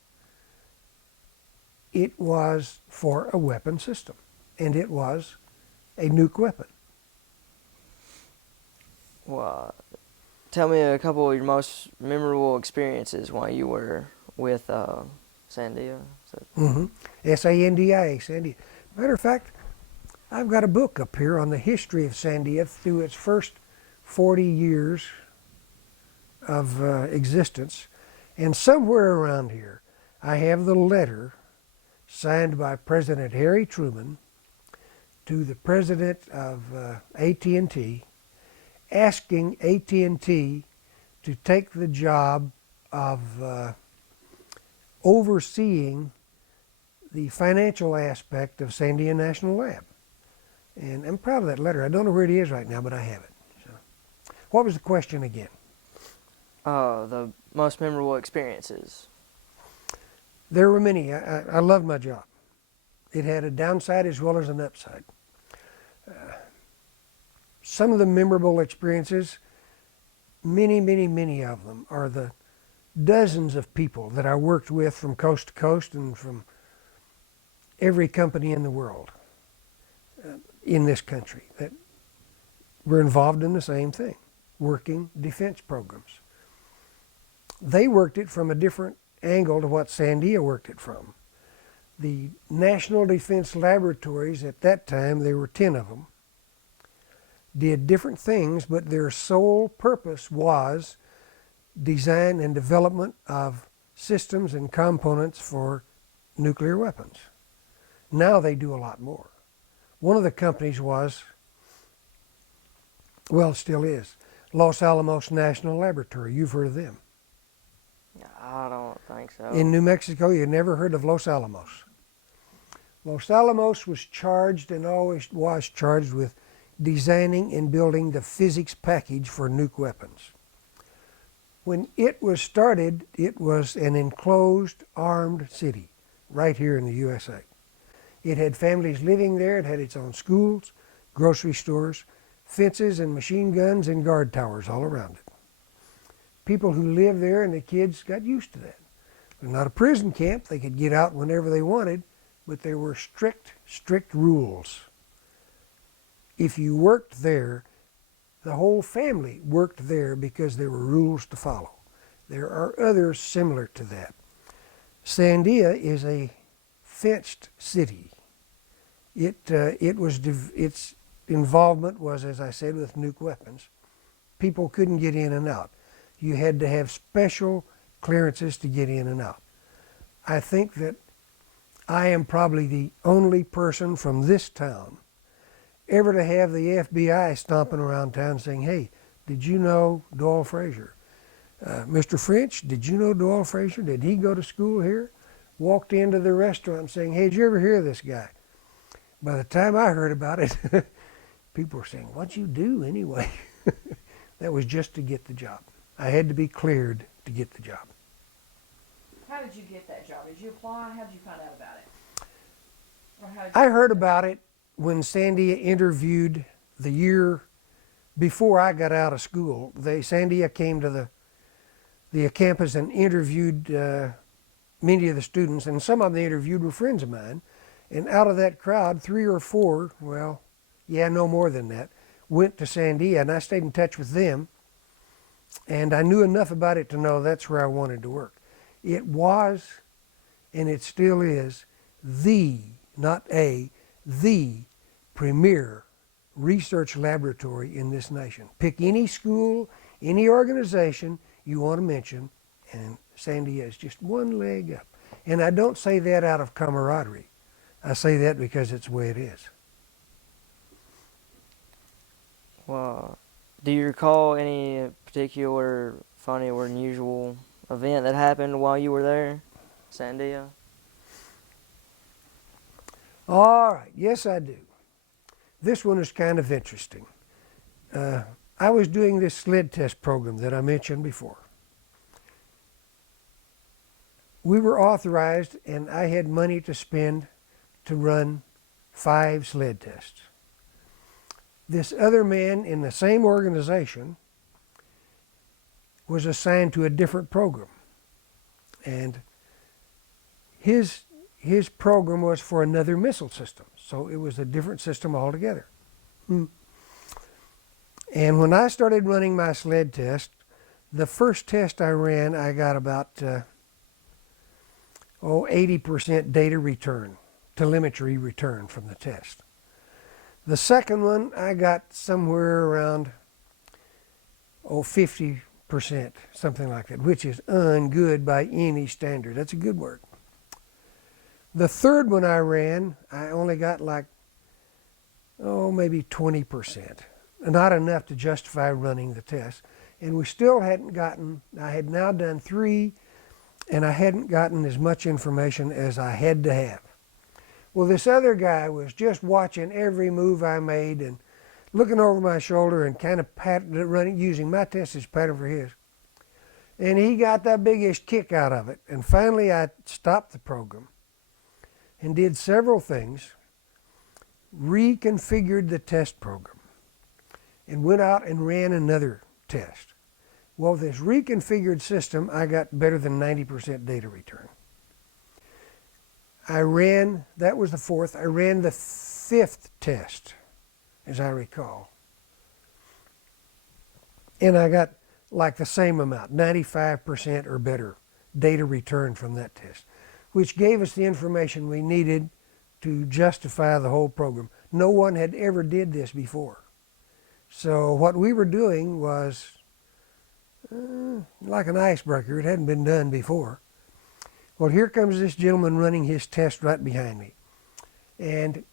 it was for a weapon system, and it was a nuke weapon. Well, tell me a couple of your most memorable experiences while you were with Sandia. S-A-N-D-I-A, Sandia. Matter of fact, I've got a book up here on the history of Sandia through its first 40 years of existence. And somewhere around here, I have the letter signed by President Harry Truman to the president of AT&T, asking AT&T to take the job of overseeing the financial aspect of Sandia National Lab. And I'm proud of that letter. I don't know where it is right now, but I have it. So, what was the question again? The most memorable experiences. There were many. I loved my job. It had a downside as well as an upside. Some of the memorable experiences, many of them, are the dozens of people that I worked with from coast to coast and from every company in the world, in this country, that were involved in the same thing, working defense programs. They worked it from a different angle to what Sandia worked it from. The National Defense Laboratories, at that time, there were 10 of them, did different things, but their sole purpose was design and development of systems and components for nuclear weapons. Now they do a lot more. One of the companies was, well, it still is, Los Alamos National Laboratory. You've heard of them. I don't think so. In New Mexico, you never heard of Los Alamos. Los Alamos was charged and always was charged with designing and building the physics package for nuke weapons. When it was started, it was an enclosed, armed city right here in the USA. It had families living there. It had its own schools, grocery stores, fences and machine guns and guard towers all around it. People who lived there and the kids got used to that. It was not a prison camp. They could get out whenever they wanted, but there were strict rules. If you worked there, the whole family worked there because there were rules to follow. There are others similar to that. Sandia is a fenced city. Its involvement was, as I said, with nuke weapons. People couldn't get in and out. You had to have special clearances to get in and out. I think that I am probably the only person from this town ever to have the FBI stomping around town saying, hey, did you know Doyl Frasier? Mr. French, did you know Doyl Frasier? Did he go to school here? Walked into the restaurant saying, hey, did you ever hear of this guy? By the time I heard about it, people were saying, what'd you do anyway? That was just to get the job. I had to be cleared to get the job. How did you get that job? Did you apply? How did you find out about it? Or how did I you heard about it when Sandia interviewed the year before I got out of school. Sandia came to the campus and interviewed many of the students, and some of them they interviewed were friends of mine. And out of that crowd, 3 or 4, well, yeah, no more than that, went to Sandia, and I stayed in touch with them. And I knew enough about it to know that's where I wanted to work. It was, and it still is, not the premier research laboratory in this nation. Pick any school, any organization you want to mention, and Sandia is just one leg up. And I don't say that out of camaraderie. I say that because it's the way it is. Well, do you recall any particular funny or unusual event that happened while you were there, Sandia? All right, yes I do. This one is kind of interesting. I was doing this sled test program that I mentioned before. We were authorized and I had money to spend to run 5 sled tests. This other man in the same organization was assigned to a different program. And his program was for another missile system. So it was a different system altogether. And when I started running my sled test, the first test I ran, I got about 80% data return, telemetry return from the test. The second one, I got somewhere around 50%, something like that, which is ungood by any standard. That's a good word. The third one I ran, I only got like, maybe 20%. Not enough to justify running the test. And we still hadn't gotten, I had now done 3, and I hadn't gotten as much information as I had to have. Well, this other guy was just watching every move I made and looking over my shoulder and kind of using my test as pattern for his. And he got the biggest kick out of it. And finally I stopped the program and did several things, reconfigured the test program, and went out and ran another test. Well, this reconfigured system, I got better than 90% data return. That was the 4th, I ran the 5th test, as I recall. And I got like the same amount, 95% or better data return from that test, which gave us the information we needed to justify the whole program. No one had ever did this before. So what we were doing was like an icebreaker. It hadn't been done before. Well, here comes this gentleman running his test right behind me. And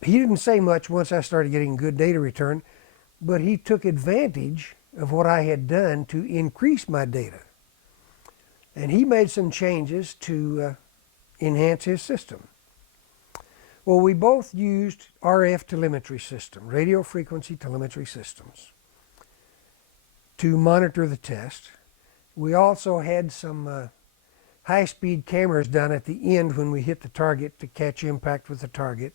he didn't say much once I started getting good data return, but he took advantage of what I had done to increase my data. And he made some changes to enhance his system. Well, we both used RF telemetry system, radio frequency telemetry systems, to monitor the test. We also had some high-speed cameras down at the end when we hit the target to catch impact with the target,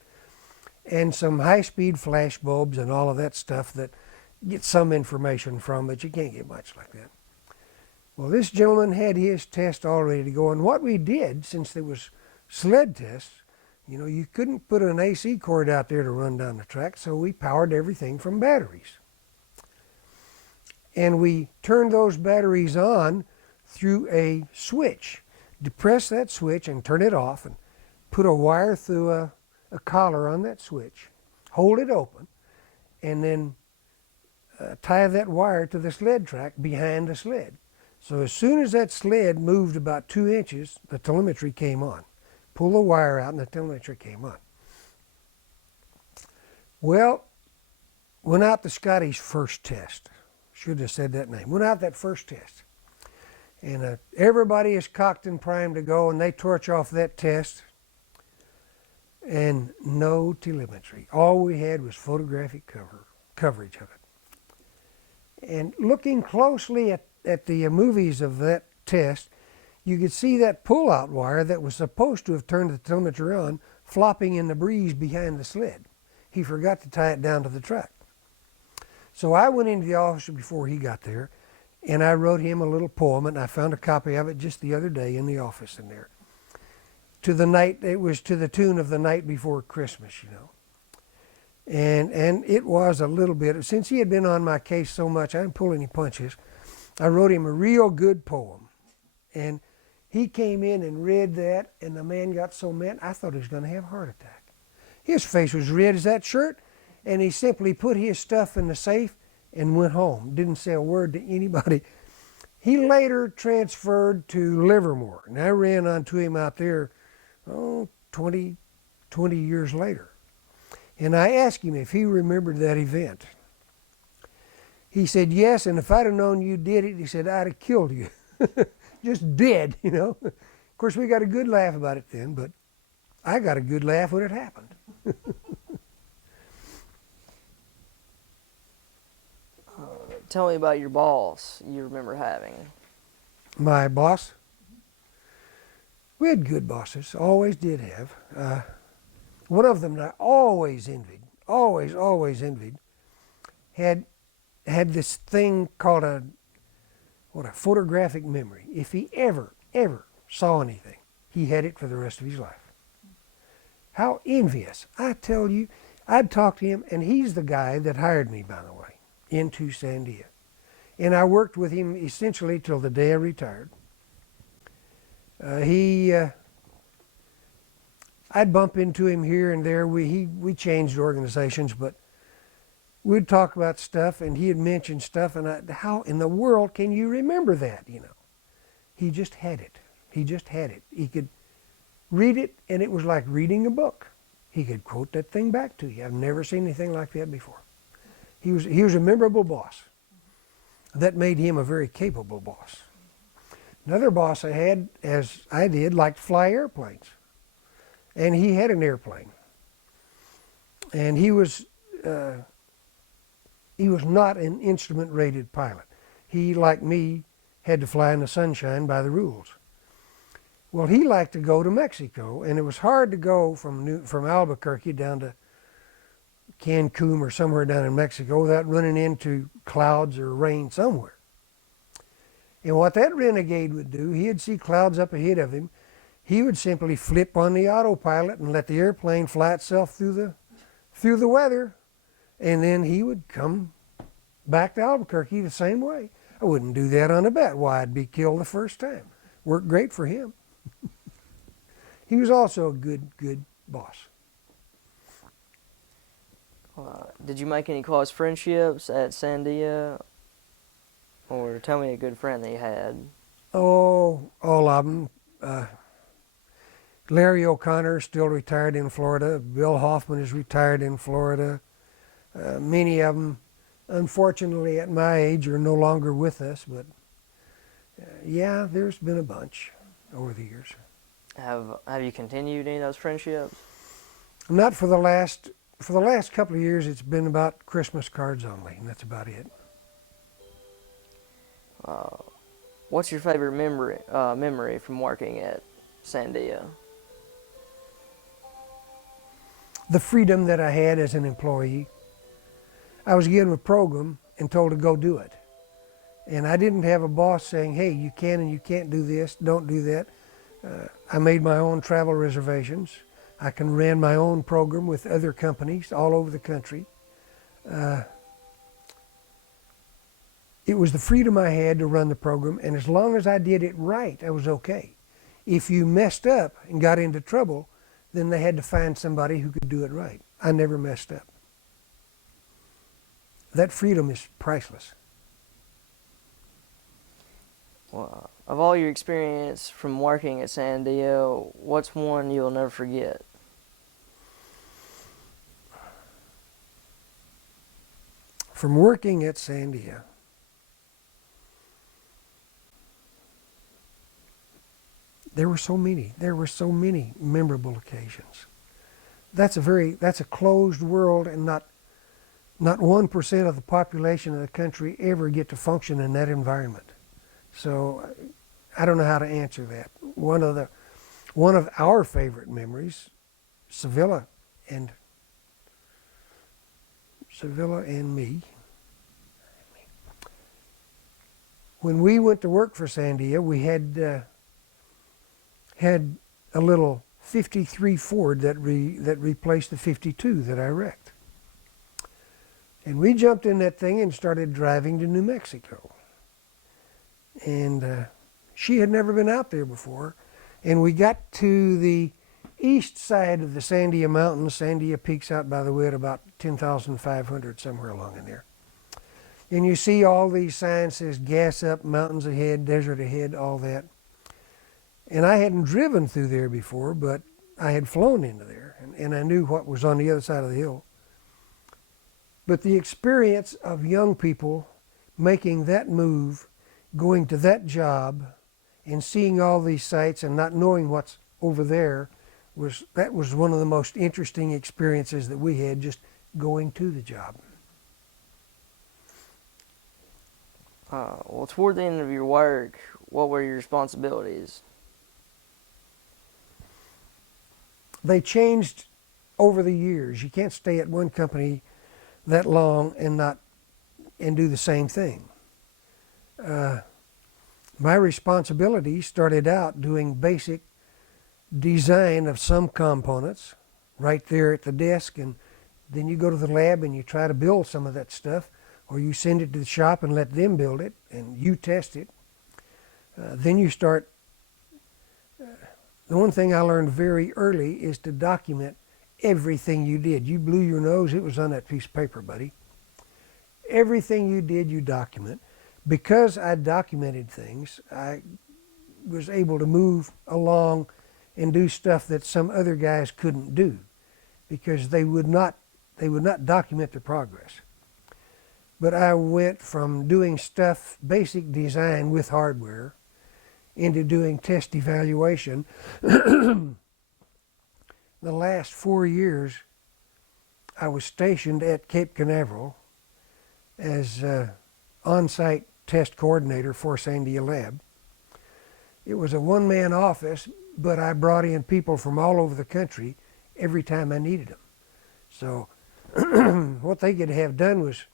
and some high-speed flash bulbs and all of that stuff that get some information from, but you can't get much like that. Well, this gentleman had his test all ready to go, and what we did, since there was sled tests, you know, you couldn't put an AC cord out there to run down the track, so we powered everything from batteries. And we turned those batteries on through a switch. Depress that switch and turn it off, and put a wire through a collar on that switch, hold it open, and then tie that wire to the sled track behind the sled. So as soon as that sled moved about 2 inches, the telemetry came on. Pull the wire out and the telemetry came on. Well, went out to Scotty's first test. Should have said that name. Went out that first test. And everybody is cocked and primed to go, and they torch off that test. And no telemetry. All we had was photographic coverage of it. And looking closely at the movies of that test, you could see that pull-out wire that was supposed to have turned the telemetry on flopping in the breeze behind the sled. He forgot to tie it down to the track. So I went into the office before he got there, and I wrote him a little poem, and I found a copy of it just the other day in the office in there. It was to the tune of The Night Before Christmas, you know. And it was a little bit, since he had been on my case so much, I didn't pull any punches. I wrote him a real good poem. And he came in and read that, and the man got so mad, I thought he was going to have a heart attack. His face was red as that shirt, and he simply put his stuff in the safe and went home. Didn't say a word to anybody. He later transferred to Livermore, and I ran onto him out there, 20 years later. And I asked him if he remembered that event. He said, yes, and if I'd have known you did it, he said, I'd have killed you. Just dead, you know. Of course, we got a good laugh about it then, but I got a good laugh when it happened. Tell me about your boss you remember having. My boss? We had good bosses, always did have. One of them that I always envied, always envied, had this thing called a photographic memory. If he ever saw anything, he had it for the rest of his life. How envious. I tell you, I'd talk to him, and he's the guy that hired me, by the way, into Sandia. And I worked with him essentially till the day I retired. I'd bump into him here and there. We changed organizations, but we'd talk about stuff, and he'd mention stuff, and how in the world can you remember that, you know? He just had it. He just had it. He could read it, and it was like reading a book. He could quote that thing back to you. I've never seen anything like that before. He was a memorable boss. That made him a very capable boss. Another boss I had, as I did, liked to fly airplanes. And he had an airplane. And he was not an instrument-rated pilot. He, like me, had to fly in the sunshine by the rules. Well, he liked to go to Mexico, and it was hard to go from Albuquerque down to Cancun or somewhere down in Mexico without running into clouds or rain somewhere. And what that renegade would do, he'd see clouds up ahead of him. He would simply flip on the autopilot and let the airplane fly itself through the weather, and then he would come back to Albuquerque the same way. I wouldn't do that on a bet. Why, I'd be killed the first time. Worked great for him. He was also a good boss. Did you make any close friendships at Sandia? Or tell me a good friend that you had. Oh, all of them. Larry O'Connor is still retired in Florida. Bill Hoffman is retired in Florida. Many of them, unfortunately, at my age, are no longer with us. But yeah, there's been a bunch over the years. Have you continued any of those friendships? Not for the last couple of years. It's been about Christmas cards only, and that's about it. What's your favorite memory from working at Sandia? The freedom that I had as an employee. I was given a program and told to go do it. And I didn't have a boss saying, hey, you can and you can't do this, don't do that. I made my own travel reservations. I can run my own program with other companies all over the country. It was the freedom I had to run the program, and as long as I did it right, I was okay. If you messed up and got into trouble, then they had to find somebody who could do it right. I never messed up. That freedom is priceless. Well, of all your experience from working at Sandia, what's one you'll never forget? From working at Sandia, there were so many memorable occasions. That's a closed world, and not 1% of the population of the country ever get to function in that environment. So I don't know how to answer that. One of our favorite memories, Sevilla and me. When we went to work for Sandia, we had a little 53 Ford that replaced the 52 that I wrecked. And we jumped in that thing and started driving to New Mexico. And she had never been out there before. And we got to the east side of the Sandia Mountains. Sandia peaks out, by the way, at about 10,500, somewhere along in there. And you see all these signs says gas up, mountains ahead, desert ahead, all that. And I hadn't driven through there before, but I had flown into there, and I knew what was on the other side of the hill. But the experience of young people making that move, going to that job, and seeing all these sights and not knowing what's over there, was one of the most interesting experiences that we had, just going to the job. Well, toward the end of your work, what were your responsibilities? They changed over the years. You can't stay at one company that long and do the same thing. My responsibility started out doing basic design of some components right there at the desk, and then you go to the lab and you try to build some of that stuff, or you send it to the shop and let them build it and you test it. Then you start. The one thing I learned very early is to document everything you did. You blew your nose, it was on that piece of paper, buddy. Everything you did, you document. Because I documented things, I was able to move along and do stuff that some other guys couldn't do, because they would not document the progress. But I went from doing stuff, basic design with hardware, into doing test evaluation. The last 4 years, I was stationed at Cape Canaveral as on-site test coordinator for Sandia Lab. It was a one-man office, but I brought in people from all over the country every time I needed them. So what they could have done was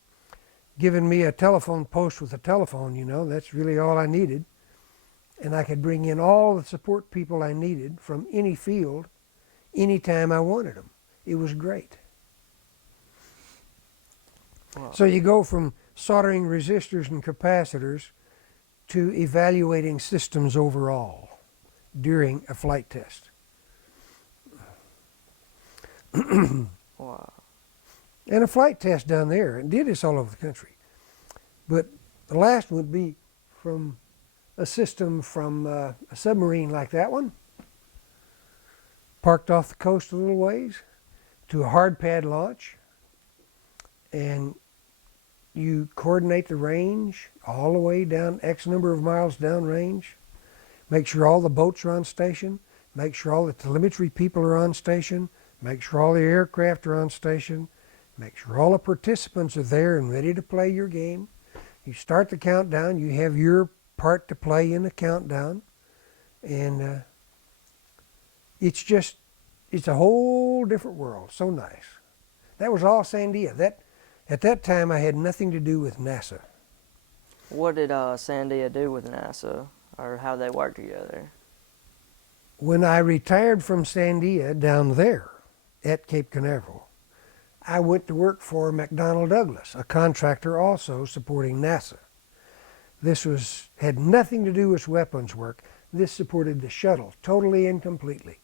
given me a telephone post with a telephone, that's really all I needed. And I could bring in all the support people I needed from any field, anytime I wanted them. It was great. Wow. So you go from soldering resistors and capacitors to evaluating systems overall during a flight test. Wow. And a flight test down there, and did this all over the country. But the last would be from a system from a submarine like that one parked off the coast a little ways to a hard pad launch, and you coordinate the range all the way down X number of miles downrange. Make sure all the boats are on station. Make sure all the telemetry people are on station. Make sure all the aircraft are on station. Make sure all the participants are there and ready to play your game. You start the countdown. You have your part to play in the countdown. And it's a whole different world. So nice. That was all Sandia. At that time, I had nothing to do with NASA. What did Sandia do with NASA, or how they work together? When I retired from Sandia down there at Cape Canaveral, I went to work for McDonnell Douglas, a contractor also supporting NASA. This had nothing to do with weapons work. This supported the shuttle totally and completely.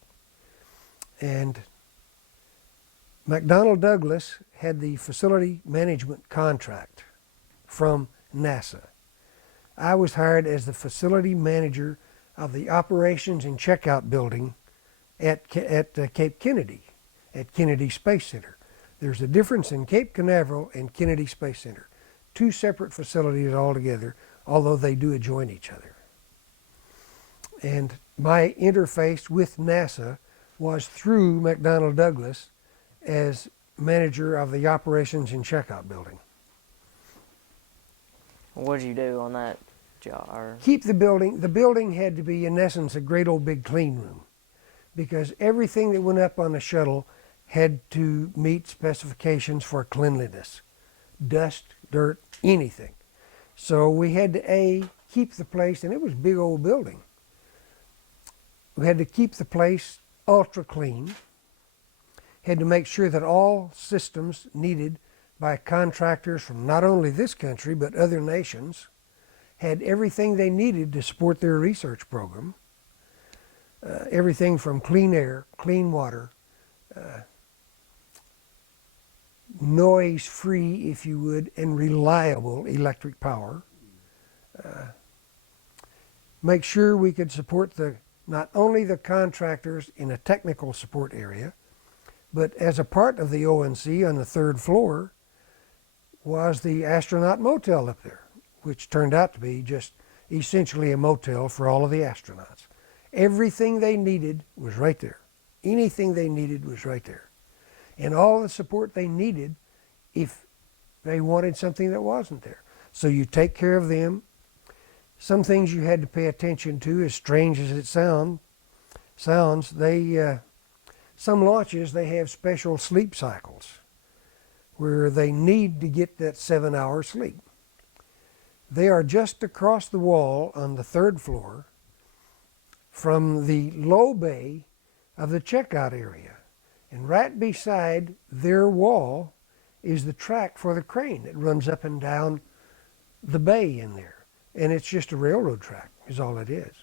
And McDonnell Douglas had the facility management contract from NASA. I was hired as the facility manager of the operations and checkout building at Cape Kennedy, at Kennedy Space Center. There's a difference in Cape Canaveral and Kennedy Space Center. Two separate facilities altogether, although they do adjoin each other. And my interface with NASA was through McDonnell Douglas as manager of the operations and checkout building. What did you do on that job? Keep the building. The building had to be, in essence, a great old big clean room, because everything that went up on the shuttle had to meet specifications for cleanliness, dust, dirt, anything. So we had to keep the place, and it was a big old building. We had to keep the place ultra clean. Had to make sure that all systems needed by contractors from not only this country but other nations had everything they needed to support their research program. Everything from clean air, clean water, noise-free, if you would, and reliable electric power. Make sure we could support not only the contractors in a technical support area, but as a part of the ONC on the third floor was the astronaut motel up there, which turned out to be just essentially a motel for all of the astronauts. Everything they needed was right there. Anything they needed was right there. And all the support they needed if they wanted something that wasn't there. So you take care of them. Some things you had to pay attention to, as strange as it sounds, some launches, they have special sleep cycles where they need to get that 7-hour sleep. They are just across the wall on the third floor from the low bay of the checkout area. And right beside their wall is the track for the crane that runs up and down the bay in there. And it's just a railroad track is all it is.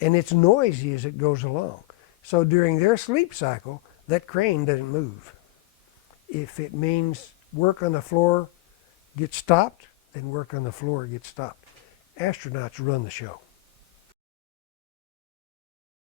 And it's noisy as it goes along. So during their sleep cycle, that crane doesn't move. If it means work on the floor gets stopped, then work on the floor gets stopped. Astronauts run the show.